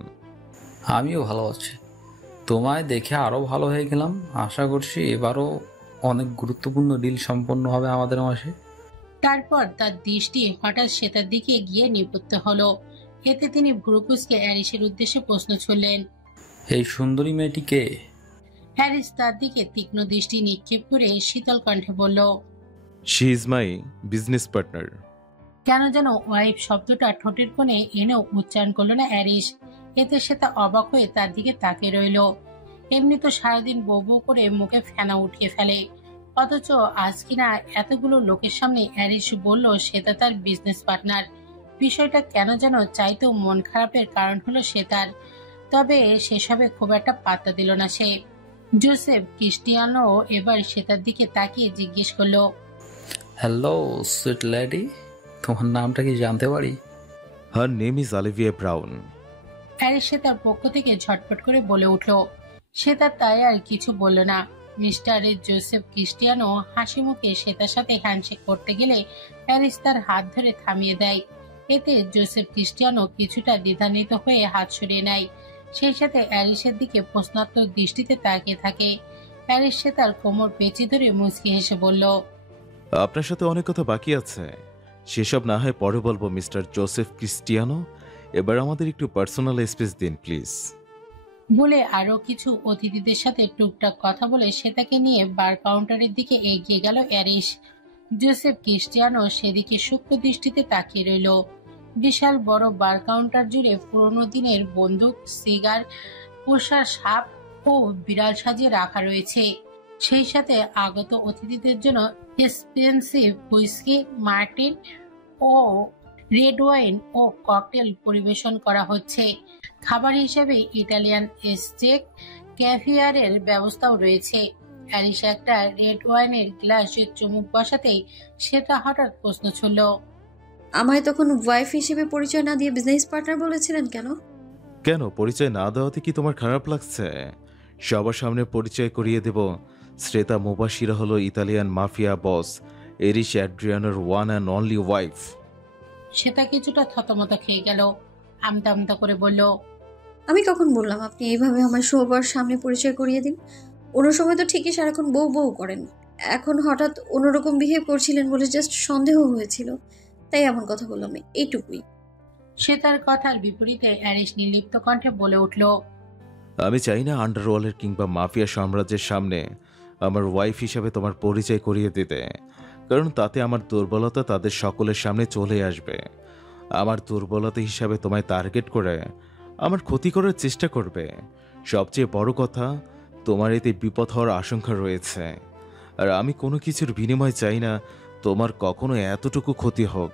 আমিও ভালো আছি। তোমায় দেখে আরও ভালো হয়ে গেলাম। আশা করছি এবারও অনেক গুরুত্বপূর্ণ ডিল সম্পন্ন হবে আমাদের মাঝে। তারপর তার দৃষ্টি হঠাৎ শ্বেতার দিকে গিয়ে নিবদ্ধ হলো। এতে তিনি ভ্রুকুচকে অ্যারিসের উদ্দেশ্যে প্রশ্ন ছুড়লেন, এই সুন্দরী মেয়েটি কে? হ্যারিস তার দিকে তীক্ষ্ণ দৃষ্টি নিক্ষেপ করে শীতল কণ্ঠে বলল, she is my business partner. কেন যেন ওয়াইফ শব্দটা ঠোঁটের কোণে এনেও উচ্চারণ করলো না অ্যারিস। এতে শ্বেতা অবাক হয়ে তার দিকে তাকিয়ে রইল। এমনি তো সারাদিন বউ বউ করে মুখে ফেনা উঠিয়ে ফেলে, অথচ আজ কিনা এতগুলো লোকের সামনে অ্যারিস বলল শ্বেতা তার বিজনেস পার্টনার। বিষয়টা কেন যেন চাইতেও মন খারাপের কারণ হলো শ্বেতার। তবে সেসবে খুব একটা পাত্তা দিল না সে। জোসেফ ক্রিস্টিয়ানো এবার শ্বেতার দিকে তাকিয়ে জিজ্ঞেস করলো, হ্যালো সুইট লেডি, তোমার নামটা কি জানতে পারি? Her name is Olivia Brown. Aris শ্বেতার পক্ষ থেকে ঝটপট করে বলে উঠল। শ্বেতা তাই আর কিছু বলল না। মিস্টার জোসেফ ক্রিস্টিয়ানো হাসি মুখে শ্বেতার সাথে হ্যান্ডশেক করতে গেলে অ্যারিস তার হাত ধরে থামিয়ে দেয়। এতে জোসেফ ক্রিস্টিয়ানো কিছুটা দ্বিধান্বিত হয়ে হাত সরিয়ে নেয়। সেই সাথে অ্যারিসের দিকে প্রশ্নাত্মক দৃষ্টিতে তাকিয়ে থাকে। অ্যারিস শ্বেতার কোমর পেঁচে ধরে মুচকি হেসে বলল, আপনার সাথে অনেক কথা বাকি আছে, সেসব না হয় পরে বলবো মিস্টার জোসেফ ক্রিস্টিয়ানো। এবার আমাদের একটু পার্সোনাল স্পেস দিন প্লিজ। বলে আরো কিছু অতিথিদের সাথে টুকটাক কথা বলে শ্বেতাকে নিয়ে বার কাউন্টারের দিকে এগিয়ে গেল অ্যারিস। জোসেফ ক্রিস্টিয়ানো সেদিকে সূক্ষ্ম দৃষ্টিতে তাকিয়ে রইল। বিশাল বড় বার কাউন্টার জুড়ে পুরোনো দিনের বন্দুক, সিগার, পোষা সাপ ও বিড়াল সাজিয়ে রাখা রয়েছে। সেই সাথে আগত অতিথিদের জন্য এক্সপেন্সিভ হুইস্কি, মার্টিন ও রেড ওয়াইন ও ককটেল পরিবেশন করা হচ্ছে। খাবার হিসেবে ইটালিয়ান স্টেক, ক্যাভিয়ারের ব্যবস্থাও রয়েছে। অ্যারিস একটা রেড ওয়াইনের গ্লাসে চুমুক বসাতেই সেটা হঠাৎ প্রশ্ন ছুড়ল, আমায় তখন ওয়াইফ হিসেবে পরিচয় না দিয়ে বিজনেস পার্টনার বলেছিলেন কেন? কেন, পরিচয় না দেওয়াতে কি তোমার খারাপ লাগছে? সবার সামনে পরিচয় করিয়ে দেব। শ্রেতা মুবাশিরা হলো ইতালিয়ান মাফিয়া বস এরিস অ্যাড্রিয়ানোর ওয়ান অ্যান্ড অনলি ওয়াইফ। সেটা কিছুটা থতমত খেয়ে গেল। আমতা আমতা করে বলল, আমি কখন বললাম আপনি এইভাবে আমার সবার সামনে পরিচয় করিয়ে দিন? অন্য সময় তো ঠিকই সারাক্ষণ বউ বউ করেন, এখন হঠাৎ অন্যরকম বিহেভ করছিলেন বলে জাস্ট সন্দেহ হয়েছিল, তাই এমন কথা বললাম, এইটুকুই। সে তার কথার বিপরীতে অ্যারিস নির্লিপ্ত কণ্ঠে বলে উঠল, আমি চাই না আন্ডারওয়ার্ল্ডের কিংবা মাফিয়া সাম্রাজ্যের সামনে আমার ওয়াইফ হিসাবে তোমার পরিচয় করিয়ে দিতে, কারণ তাতে আমার দুর্বলতা তাদের সকলের সামনে চলে আসবে। আমার দুর্বলতা হিসাবে তোমায় টার্গেট করে আমার ক্ষতি করার চেষ্টা করবে। সবচেয়ে বড় কথা, তোমার এতে বিপদ হওয়ার আশঙ্কা রয়েছে, আর আমি কোনো কিছুর বিনিময় চাই না তোমার কখনো এতটুকু ক্ষতি হোক।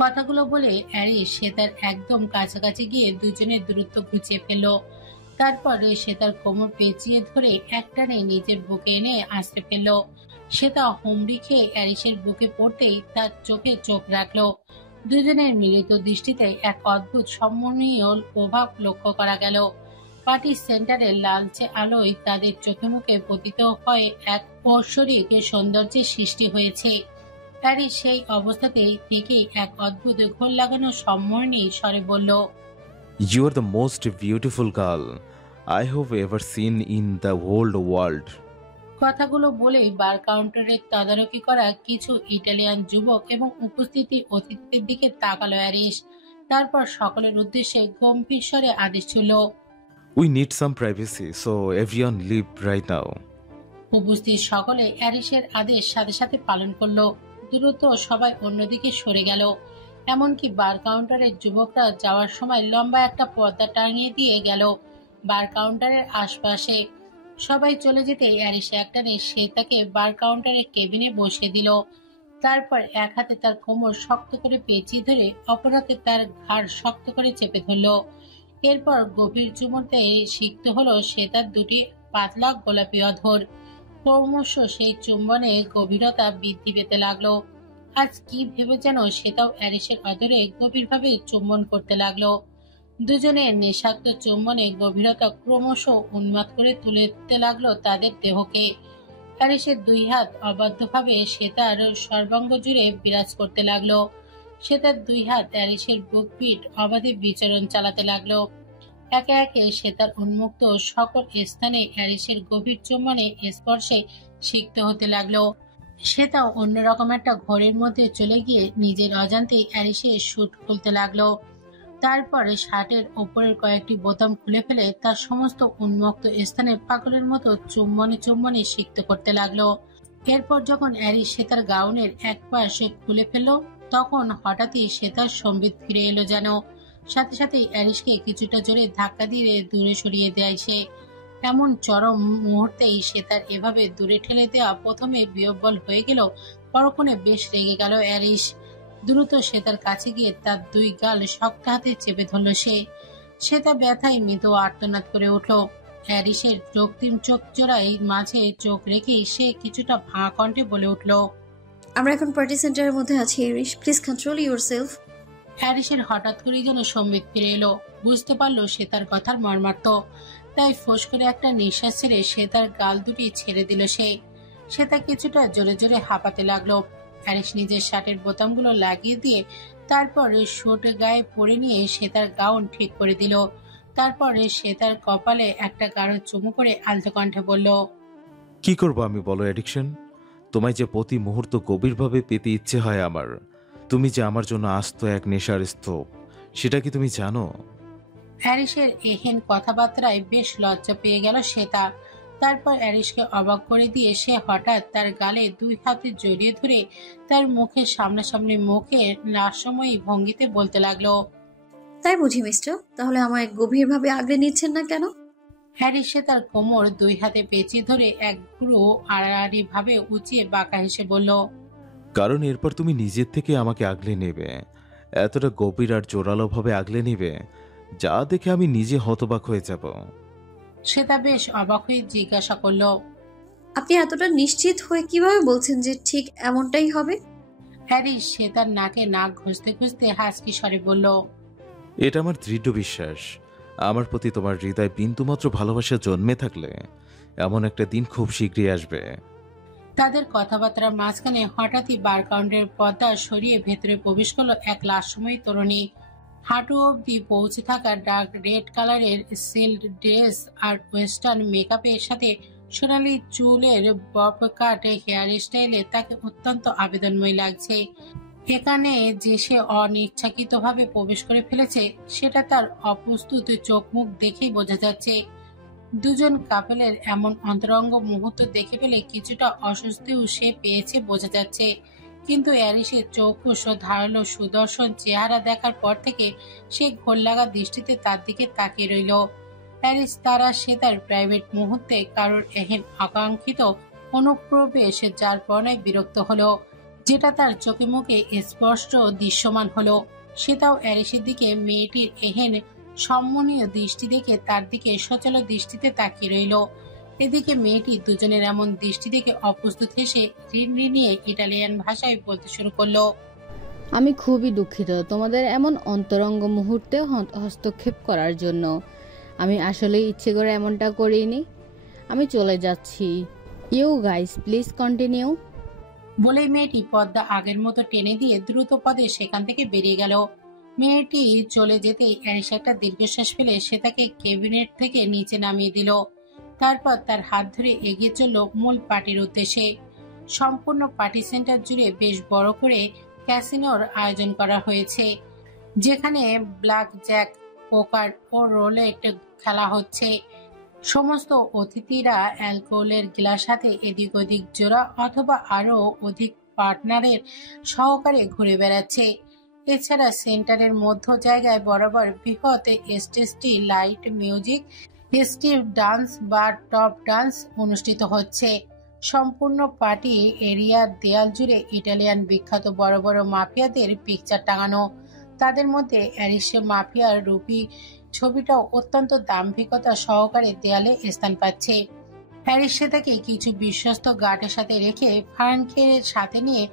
কথাগুলো বলে অ্যারিস সে তার একদম কাছাকাছি গিয়ে দুজনের দূরত্ব ঘুচিয়ে ফেলল। তারপরে সে তার কোমর পেঁচিয়ে ধরে একটানে নিজের বুকে এনে আশ্রে ফেলল। সে তা হুমড়ি খেয়ে অ্যারিসের বুকে পড়তেই তার চোখে চোখ রাখলো। দুজনের মিলিত দৃষ্টিতে এক অদ্ভুত সম্মোহনীয় প্রভাব লক্ষ্য করা গেল। পার্টির সেন্টারের লালচে আলোয় তাদের চোখে মুখে পতিত হয়ে এক ঐশ্বরিক সৌন্দর্যের সৃষ্টি হয়েছে। অ্যারিস সেই অবস্থাতে থেকেই এক অদ্ভুত ঘোর লাগানো সম্মোহনী স্বরে বলল, you are the most beautiful girl I have ever seen in the whole world. কথাগুলো বলেই বার কাউন্টারে তদারকি করা কিছু ইটালিয়ান যুবক এবং উপস্থিতি অতিথিদের দিকে তাকালো অ্যারিস। তারপর সকলের উদ্দেশ্যে গম্ভীর স্বরে আদেশ ছিল, we need some privacy, so everyone leave right now. উপস্থিত সকলে অ্যারিসের আদেশ সাথে সাথে পালন করলো। দ্রুত সবাই অন্যদিকে সরে গেল। এমনকি বার কাউন্টারের যুবকরা যাওয়ার সময় লম্বা একটা পর্দা টাঙিয়ে দিয়ে গেল বার কাউন্টারের আশপাশে। সবাই চলে যেতে অ্যারিস একটানে সে তাকে বার কাউন্টারের কেবিনে বসিয়ে দিল। তারপর এক হাতে তার কোমর শক্ত করে পেঁচিয়ে ধরে অপর হাতে তার ঘাড় শক্ত করে চেপে ধরল। এরপর গভীর চুমুতে সিক্ত হলো সে তার দুটি পাতলা গোলাপি অধর। ক্রমশ সেই চুম্বনে গভীরতা বৃদ্ধি পেতে লাগলো। আজ কি ভেবে যেন সেটাও অ্যারিসের অধরে গভীরভাবে চুম্বন করতে লাগলো। দুজনের নেশাক্ত চুম্বনে গভীরতা ক্রমশ উন্মাদ করে তুলতে লাগলো তাদের দেহকে। অ্যারিসের দুই হাত অবাধ্যভাবে সে তার সর্বাঙ্গ জুড়ে বিরাজ করতে লাগলো। সে তার দুই হাত অ্যারিসের বুক পিঠ অবাধে বিচরণ চালাতে লাগলো। একে একে সে তার উন্মুক্ত সকল স্থানে অ্যারিসের গভীর চুম্বনে স্পর্শে সিক্ত হতে লাগলো। সে তাও অন্যরকম একটা ঘরের মধ্যে চলে গিয়ে নিজের অজান্তেই অ্যারিসের শুট খুলতে লাগলো। তারপরে শার্টের ওপরের কয়েকটি বোতাম খুলে ফেলে তার সমস্ত উন্মুক্ত স্থানে পাগলের মতো চুম্বনে চুম্বনে সিক্ত করতে লাগলো। এরপর যখন অ্যারিস সে তার গাউনের এক পাশে খুলে ফেলল, তখন হঠাৎই সে তার সম্বিত ফিরে এলো যেন। সাথে সাথেই অ্যারিসকে কিছুটা জোরে ধাক্কা দিয়ে দূরে সরিয়ে দেয় সে। এমন চরম মুহূর্তেই সে তার এভাবে দূরে ঠেলে দেওয়া প্রথমে বিহ্বল হয়ে গেল, পরক্ষণে বেশ রেগে গেল অ্যারিস। দ্রুত সে তার কাছে গিয়ে তার দুই গাল শক্ত হাতে চেপে ধরল সে তার ব্যথায় মৃত আর্তনাদ করে উঠল। অ্যারিসের রক্তিম চোখ জোড়ায় মাঝে চোখ রেখেই সে কিছুটা ভাঙা কণ্ঠে বলে উঠল, আমরা এখন পার্টি সেন্টারের মধ্যে আছি এরিস, প্লিজ কন্ট্রোল ইউরসেলফ। অ্যারিসের হঠাৎ করে যেন সম্বিত ফিরে এলো। বুঝতে পারলো সে তার কথার মর্মার্থ। তাই ফোঁস করে একটা নিঃশ্বাস ছেড়ে সে তার গাল দুটি ছেড়ে দিল সে তা কিছুটা জোরে জোরে হাঁপাতে লাগলো। অ্যারিস নিজের শার্টের বোতামগুলো লাগিয়ে দিয়ে তারপর শুট গায়ে পরে নিয়ে সে তার গাউন ঠিক করে দিল। তারপরে সে তার কপালে একটা গাঢ় চুমু করে আলতো কণ্ঠে বলল, কি করবো আমি বলো অ্যাডিকশন? তোমায় যে প্রতি মুহূর্ত গভীরভাবে পেতে ইচ্ছে হয় আমার। তুমি যে আমার জন্য আস্ত এক নেশার স্তূপ, সেটা কি তুমি জানো? অ্যারিসের এহেন কথাবার্তায় বেশ লজ্জা পেয়ে গেল শ্বেতা। তারপর অ্যারিসকে অবাক করে দিয়ে সে হঠাৎ তার গালে দুই হাতে জড়িয়ে ধরে তার মুখের সামনাসামনি মুখে লাশময়ী ভঙ্গিতে বলতে লাগলো, তাই বুঝি মিস্টার, তাহলে আমায় গভীরভাবে আগলে নিচ্ছেন না কেন? হ্যারিস সে তার কোমর দুই হাতে পেঁচিয়ে ধরে এক ভুরু আড়াআড়ি ভাবে উঁচিয়ে বাঁকা হেসে বলল, কারণ এরপর তুমি নিজের থেকে আমাকে আগলে নেবে, এতটা গভীর আর জোরালোভাবে আগলে নেবে যা দেখে আমি নিজে হতবাক হয়ে যাব। শ্বেতা বেশ অবাক হয়ে জিজ্ঞাসা করলো, আপনি এতটা নিশ্চিত হয়ে কিভাবে বলছেন যে ঠিক এমনটাই হবে? হ্যারিস সে তার নাকে নাক ঘষতে ঘষতে হাসকি স্বরে বলল, এটা আমার দৃঢ় বিশ্বাস। আমার প্রতি তোমার হৃদয় বিন্দুমাত্র ভালোবাসা জন্মে থাকলে এমন একটা দিন খুব শীঘ্রই আসবে। তাদের কথাবার্তার মাঝখানে হঠাৎই বার কাউন্টারের পর্দা সরিয়ে ভেতরে প্রবেশ করলো এক লাশময়ী তরুণী। হাঁটু অবধি পৌঁছে থাকা ডার্ক রেড কালারের সিল্ক ড্রেস আর ওয়েস্টার্ন মেকআপের সাথে সোনালি চুলের বব কাট হেয়ার স্টাইলে তাকে অত্যন্ত আবেদনময় লাগছে। এখানে যে সে অনিচ্ছাকৃতভাবে প্রবেশ করে ফেলেছে সেটা তার অপ্রস্তুত চোখ মুখ দেখেই বোঝা যাচ্ছে। দুজন কাপেলের এমন অন্তরঙ্গ মুহূর্ত দেখে পেলে কিছুটা অস্বস্তিও সে পেয়েছে বোঝা যাচ্ছে। কিন্তু অ্যারিসের চৌকুশ ও ধারালো সুদর্শন চেহারা দেখার পর থেকে সে ঘোর লাগা দৃষ্টিতে তার দিকে তাকিয়ে রইল। অ্যারিস তারা সে তার প্রাইভেট মুহূর্তে কারোর এহেন আকাঙ্ক্ষিত অনুপ্রবেশ যার পরনায় বিরক্ত হলো, যেটা তার চোখে মুখে স্পষ্ট দৃশ্যমান হলো। সেটাও অ্যারিসের দিকে মেয়েটির এহেন সম্মানীয় দৃষ্টি দেখে তার দিকে সচল দৃষ্টিতে তাকিয়ে রইল। এদিকে মেয়েটি দুজনের এমন দৃষ্টি দেখে অপ্রস্তুত হেসে ঋণঋণিয়ে ইটালিয়ান ভাষায় বলতে শুরু করলো, আমি খুবই দুঃখিত তোমাদের এমন অন্তরঙ্গ মুহূর্তে হস্তক্ষেপ করার জন্য। আমি আসলে ইচ্ছে করে এমনটা করিনি। আমি চলে যাচ্ছি। You guys please continue. বলেই মেয়েটি পর্দা আগের মতো টেনে দিয়ে দ্রুত পদে সেখান থেকে বেরিয়ে গেল। মেয়েটি চলে যেতেই অ্যারিস একটা দীর্ঘশ্বাস ফেলে সে তাকে ক্যাবিনেট থেকে নিচে নামিয়ে দিল। তারপর তার হাত ধরে এগিয়ে চলল মূল পার্টির উদ্দেশ্যে। সম্পূর্ণ পার্টি সেন্টার জুড়ে বেশ বড় করে ক্যাসিনোর আয়োজন করা হয়েছে, যেখানে ব্ল্যাক জ্যাক, পোকার ও রোলেট খেলা হচ্ছে। সমস্ত অতিথিরা অ্যালকোহলের গ্লাস হাতে এদিক ওদিক জোড়া অথবা আরো অধিক পার্টনারের সহকারে ঘুরে বেড়াচ্ছে। এছাড়া সেন্টারের মধ্য জায়গায় বরাবর বৃহৎ স্টেজটি লাইট মিউজিক, স্টিভ ডান্স বা টপ ডান্স অনুষ্ঠিত হচ্ছে। সম্পূর্ণ পার্টি এরিয়ার দেয়াল জুড়ে ইটালিয়ান বিখ্যাত বড় বড় মাফিয়াদের পিকচার টাঙানো। তাদের মধ্যে অ্যারিশে মাফিয়ার রূপী ছবিটাও অত্যন্ত দাম্ভিকতা সহকারে দেয়ালে স্থান পাচ্ছে। অ্যারিশে তাকে কিছু বিশ্বস্ত গার্ডের সাথে রেখে ফ্রাঙ্কের সাথে নিয়ে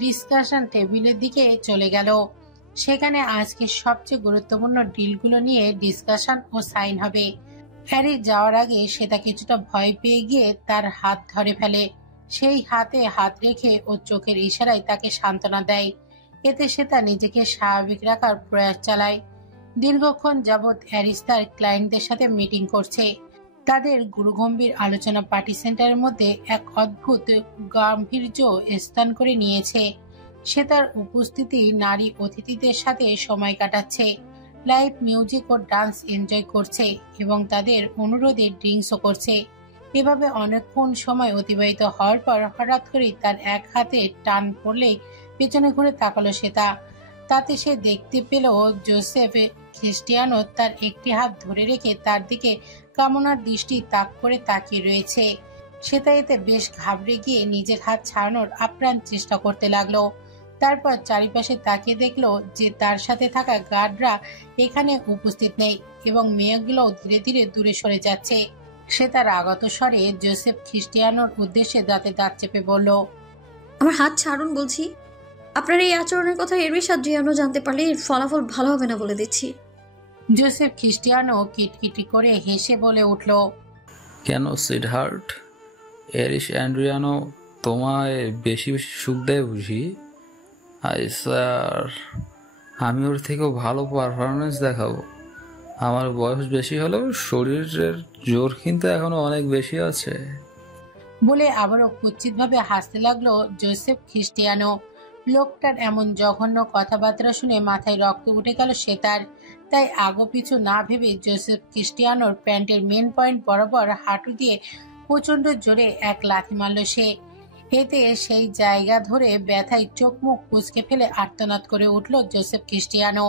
ডিসকাশন টেবিলের দিকে চলে গেল। সেখানে আজকে সবচেয়ে গুরুত্বপূর্ণ ডিলগুলো নিয়ে ডিসকাশন ও সাইন হবে। হ্যারিস যাওয়ার আগে সেটা কিছুটা ভয় পেয়ে গিয়ে তার হাত ধরে ফেলে। সেই হাতে হাত রেখে ও চোখের ইশারায় তাকে সান্ত্বনা দেয়। এতে সেটা নিজেকে স্বাভাবিক রাখার প্রয়াস চালায়। দীর্ঘক্ষণ যাবৎ হ্যারিস তার ক্লায়েন্টদের সাথে মিটিং করছে। তাদের গুরুগম্ভীর আলোচনা পার্টি সেন্টারের মধ্যে এক অদ্ভুত গাম্ভীর্য স্থান করে নিয়েছে। সে তার উপস্থিতি নারী অতিথিদের সাথে সময় কাটাচ্ছে, লাইভ মিউজিক ও ডান্স এনজয় করছে এবং তাদের অনুরোধে ড্রিঙ্কসও করছে। এভাবে অনেকক্ষণ সময় অতিবাহিত হওয়ার পর হঠাৎ করেই তার এক হাতে টান পড়লেই পেছনে ঘুরে তাকালো সেটা। তাতে সে দেখতে পেল জোসেফ খ্রিস্টিয়ানো তার একটি হাত ধরে রেখে তার দিকে কামনার দৃষ্টি তাক করে তাকিয়ে রয়েছে। সেটা এতে বেশ ঘাবড়ে গিয়ে নিজের হাত ছাড়ানোর আপ্রাণ চেষ্টা করতে লাগলো। তারপর চারিপাশে তাকিয়ে দেখলো যে তার সাথে থাকা গার্ডরা এখানে উপস্থিত নেই এবং মেয়েগুলো ধীরে ধীরে দূরে সরে যাচ্ছে। সে তার আগত স্বরে জোসেফ খ্রিস্টিয়ানোর উদ্দেশ্যে দাঁতে দাঁত চেপে বলল, আমার হাত ছাড়ুন বলছি। আপনার এই আচরণের কথা এরবিশ আর জিয়ানো জানতে পারলে এর ফলাফল ভালো হবে না বলে দিচ্ছি। জোসেফ খ্রিস্টিয়ানো কিটকিটি করে হেসে বলে উঠল, কেন সুইটহার্ট, এরিশ অ্যান্ড্রিয়ানো তোমায় বেশি বেশি সুখ দেয় বুঝি? আই স্যার, আমি ওর থেকেও ভালো পারফরমেন্স দেখাবো। আমার বয়স বেশি হলেও শরীরের জোর কিন্তু এখনো অনেক বেশি আছে বলে আবারও কুৎসিতভাবে হাসতে লাগলো জোসেফ খ্রিস্টিয়ানো। লোকটার এমন জঘন্য কথাবার্তা শুনে মাথায় রক্ত উঠে গেল সে তার। তাই আগো পিছু না ভেবে জোসেফ খ্রিস্টিয়ানোর প্যান্টের মেন পয়েন্ট বরাবর হাঁটু দিয়ে প্রচন্ড জোরে এক লাথি মারল সে। এতে সেই জায়গা ধরে ব্যথায় চোখ মুখ কুঁচকে ফেলে আর্তনাদ করে উঠল জোসেফ খ্রিস্টিয়ানো।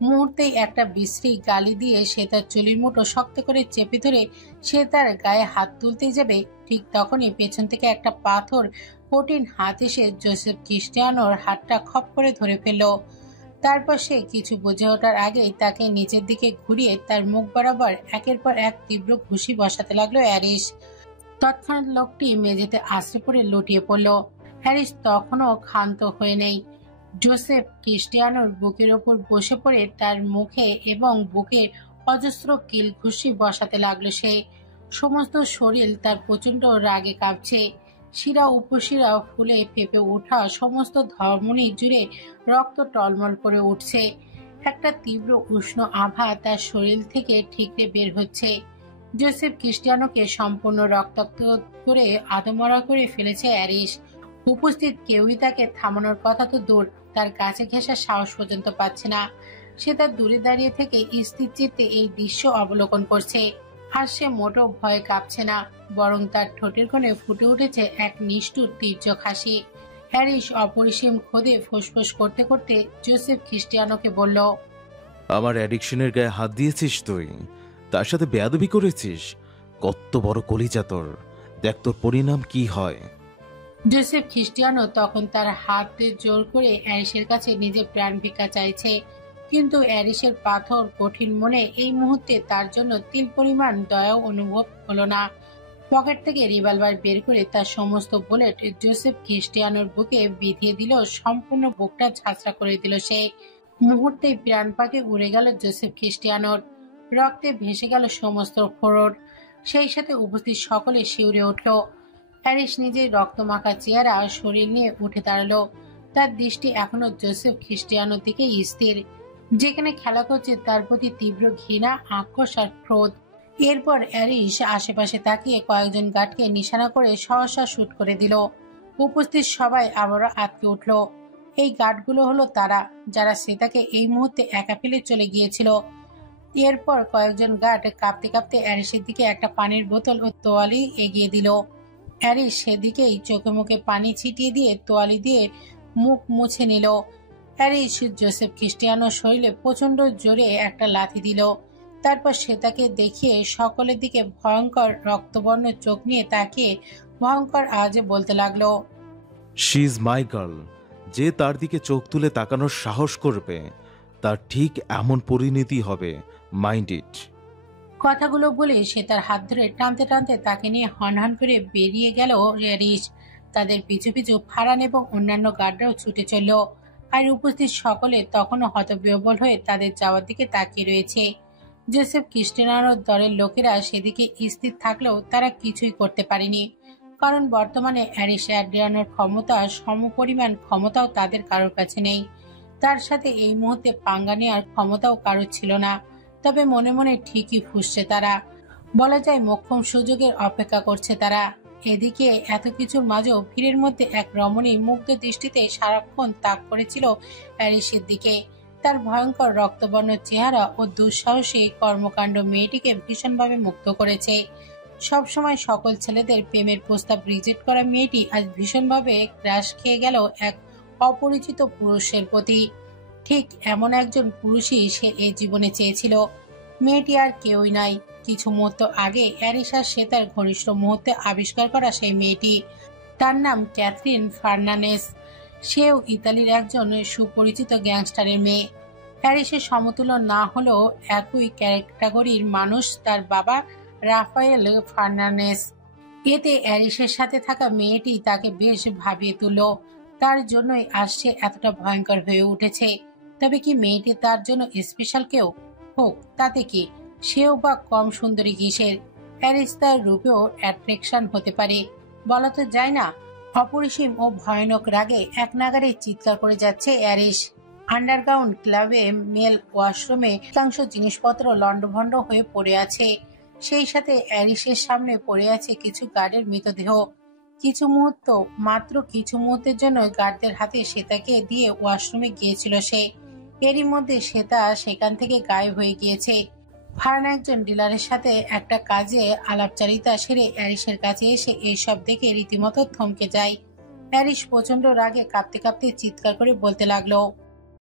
মুহূর্তেই একটা বিশ্রী গালি দিয়ে সে তার চুলির মুঠো শক্ত করে চেপে ধরে সে তার গায়ে হাত তুলতে যাবে, ঠিক তখনই পেছন থেকে একটা পাথর কঠিন হাত এসে জোসেফ খ্রিস্টিয়ানোর হাতটা খপ করে ধরে ফেলল। তারপর সে কিছু বুঝে ওঠার আগেই তাকে নিচের দিকে ঘুরিয়ে তার মুখ বরাবর একের পর এক তীব্র ঘুষি বসাতে লাগলো অ্যারিশ। তৎক্ষণাৎ লোকটি মেঝেতে আশ্রে পড়ে লুটিয়ে পড়ল। হ্যারিস তখনও ক্ষান্ত হয়ে নেই। জোসেফ খ্রিস্টিয়ানোর বুকের ওপর বসে পড়ে তার মুখে এবং বুকে অজস্র কিল ঘুষি বসাতে লাগলো সে। সমস্ত শরীর তার প্রচন্ড রাগে কাঁপছে। শিরা উপশিরা ফুলে ফেপে ওঠা সমস্ত ধমনী জুড়ে রক্ত টলমল করে উঠছে। একটা তীব্র উষ্ণ আভা তার শরীর থেকে ঠিকরে বের হচ্ছে। জোসেফ খ্রিস্টিয়ানোকে সম্পূর্ণ রক্তাক্ত করে আদমরা করে ফেলেছে অ্যারিশ। উপস্থিত কেউই তাকে থামানোর কথা তো দূর, তার কাছে ঘেঁষার সাহস পর্যন্ত পাচ্ছে না। সে তার দূরে দাঁড়িয়ে থেকে স্থির চিত্তে এই দৃশ্য অবলোকন করছে। আর সে মোটো ভয়ে কাঁপছে না, বরং তার ঠোঁটের কোণে ফুটে উঠেছে এক নিষ্ঠুর তীর্যক হাসি। হ্যারিস অপরিসীম ক্ষোধে ফোঁসফোঁস করতে করতে জোসেফ খ্রিস্টিয়ানোকে বলল, আমার অ্যাডিকশনের গায়ে হাত দিয়েছিস তুই, তার সাথে বেয়াদবি করেছিস। কত বড় কলিজা তোর, দেখ তোর পরিণাম কি হয়। জোসেফ খ্রিস্টিয়ানো তখন তার হাত জোর করে অ্যারিসের কাছে নিজের প্রাণ ভিক্ষা চাইছে, কিন্তু অ্যারিসের পাথর কঠিন মনে এই মুহূর্তে তার জন্য তিল পরিমাণ দয়াও অনুভব হলো না। পকেট থেকে রিভলভার বের করে তার সমস্ত বুলেট জোসেফ খ্রিস্টিয়ানোর বুকে বিধিয়ে দিল, সম্পূর্ণ বুকটা ঝাঁঝরা করে দিল সে। মুহূর্তেই প্রাণ পাকে উড়ে গেল জোসেফ খ্রিস্টিয়ানোর, রক্তে ভেসে গেল সমস্ত ফোড়র। সেই সাথে উপস্থিত সকলে শিউরে উঠল। হ্যারিস নিজের রক্তমাখা চেহারা শরীর নিয়ে উঠে দাঁড়ালো। তার দৃষ্টি এখনো জোসেফ খ্রিস্টিয়ানোর দিকে স্থির, যেখানে খেলা করছে তার প্রতি তীব্র ঘৃণা, আক্রোশ আর ক্রোধ। এরপর অ্যারিস আশেপাশে তাকিয়ে কয়েকজন গার্ডকে নিশানা করে সহসা শুট করে দিল। উপস্থিত সবাই আবারও আটকে উঠল। এই গার্ডগুলো হলো তারা যারা শ্রেতাকে এই মুহূর্তে একা ফেলে চলে গিয়েছিল। এরপর কয়েকজন গার্ড কাঁপতে কাঁপতে অ্যারিসের দিকে একটা পানির বোতল ও তোয়ালি এগিয়ে দিল। অ্যারিস সেদিকেই চোখে মুখে পানি ছিটিয়ে দিয়ে তোয়ালি দিয়ে মুখ মুছে নিল। অ্যারিস জোসেফ খ্রিস্টিয়ানোর শরীরে প্রচন্ড জোরে একটা লাথি দিল। তারপর শ্বেতাকে দেখিয়ে সকলের দিকে ভয়ঙ্কর রক্তবর্ণ চোখ নিয়ে তাকিয়ে ভয়ঙ্কর আওয়াজে বলতে লাগলো, শি ইজ মাই গার্ল। যে তার দিকে চোখ তুলে তাকানোর সাহস করবে তার ঠিক এমন পরিণতি হবে, মাইন্ড ইট। কথাগুলো বলে সে তার হাত ধরে টানতে টানতে তাকে নিয়ে হনহন করে বেরিয়ে গেল অ্যারিস। তাদের পিছু পিছু ফারান এবং অন্যান্য গার্ডরাও ছুটে চলল। আর উপস্থিত সকলে তখনও হতবিহ্বল হয়ে তাদের যাওয়ার দিকে তাকিয়ে রয়েছে। জোসেফ খ্রিস্টিয়ানোর দলের লোকেরা সেদিকে স্থির থাকলেও তারা কিছুই করতে পারেনি, কারণ বর্তমানে অ্যারিস অ্যাড্রিয়ানোর ক্ষমতা সমপরিমাণ ক্ষমতাও তাদের কারোর কাছে নেই। তার সাথে এই মুহূর্তে পাঙ্গা নেওয়ার ক্ষমতাও কারোর ছিল না। তবে মনে মনে ঠিকই ফুঁসছে তারা, বলা যায় মোক্ষম সুযোগের অপেক্ষা করছে তারা। এদিকে এত কিছুর মাঝেও ভিড়ের মধ্যে এক রমণী মুগ্ধ দৃষ্টিতে সারাক্ষণ তাক করেছিল অ্যারিসের দিকে। তার ভয়ঙ্কর রক্তবর্ণ চেহারা ও দুঃসাহসী কর্মকাণ্ড মেয়েটিকে ভীষণভাবে মুগ্ধ করেছে। সবসময় সকল ছেলেদের প্রেমের প্রস্তাব রিজেক্ট করা মেয়েটি আজ ভীষণভাবে ক্রাশ খেয়ে গেল এক অপরিচিত পুরুষের প্রতি। ঠিক এমন একজন পুরুষই সে এই জীবনে চেয়েছিল। মেয়েটি আর কেউই নাই, কিছু মুহূর্ত আগে অ্যারিস আর শ্বেতার ঘনিষ্ঠ মুহূর্তে আবিষ্কার করা সেই মেয়েটি। তার নাম ক্যাথরিন ফার্নান্ডেজ। সেও ইতালির একজন সুপরিচিত গ্যাংস্টারের মেয়ে। প্যারিসের সমতুল্য না হলেও একই ক্যাটাগরির মানুষ তার বাবা রাফায়েল ফার্নান্ডেজ। এতে অ্যারিসের সাথে থাকা মেয়েটি তাকে বেশ ভাবিয়ে তুলল। তার জন্যই আসছে এতটা ভয়ঙ্কর হয়ে উঠেছে। তবে কি মেয়েটি তার জন্য স্পেশাল কেউ হোক তাতে কি, সেও বা কম সুন্দরী কিসের? অ্যারিস তার রূপেও অ্যাট্রাকশন হতে পারে, বলা তো যায় না। অপরিসীম ও ভয়ানক রাগে এক নাগারে চিৎকার করে যাচ্ছে অ্যারিস। আন্ডারগ্রাউন্ড ক্লাবে মেল ওয়াশরুমে অধিকাংশ জিনিসপত্র লন্ডভন্ড হয়ে পড়ে আছে। সেই সাথে অ্যারিসের সামনে পড়ে আছে কিছু গার্ডের মৃতদেহ। মাত্র কিছু মুহূর্তের জন্য গার্ডদের হাতে শ্বেতাকে দিয়ে ওয়াশরুমে গিয়েছিল সে। এরই মধ্যে শ্বেতা সেখান থেকে গায়েব হয়ে গিয়েছে। ফারান একজন ডিলারের সাথে একটা কাজে আলাপচারিতা সেরে অ্যারিসের কাছে এসে এইসব দেখে রীতিমতো থমকে যায়। অ্যারিস প্রচন্ড রাগে কাঁপতে কাঁপতে চিৎকার করে বলতে লাগলো,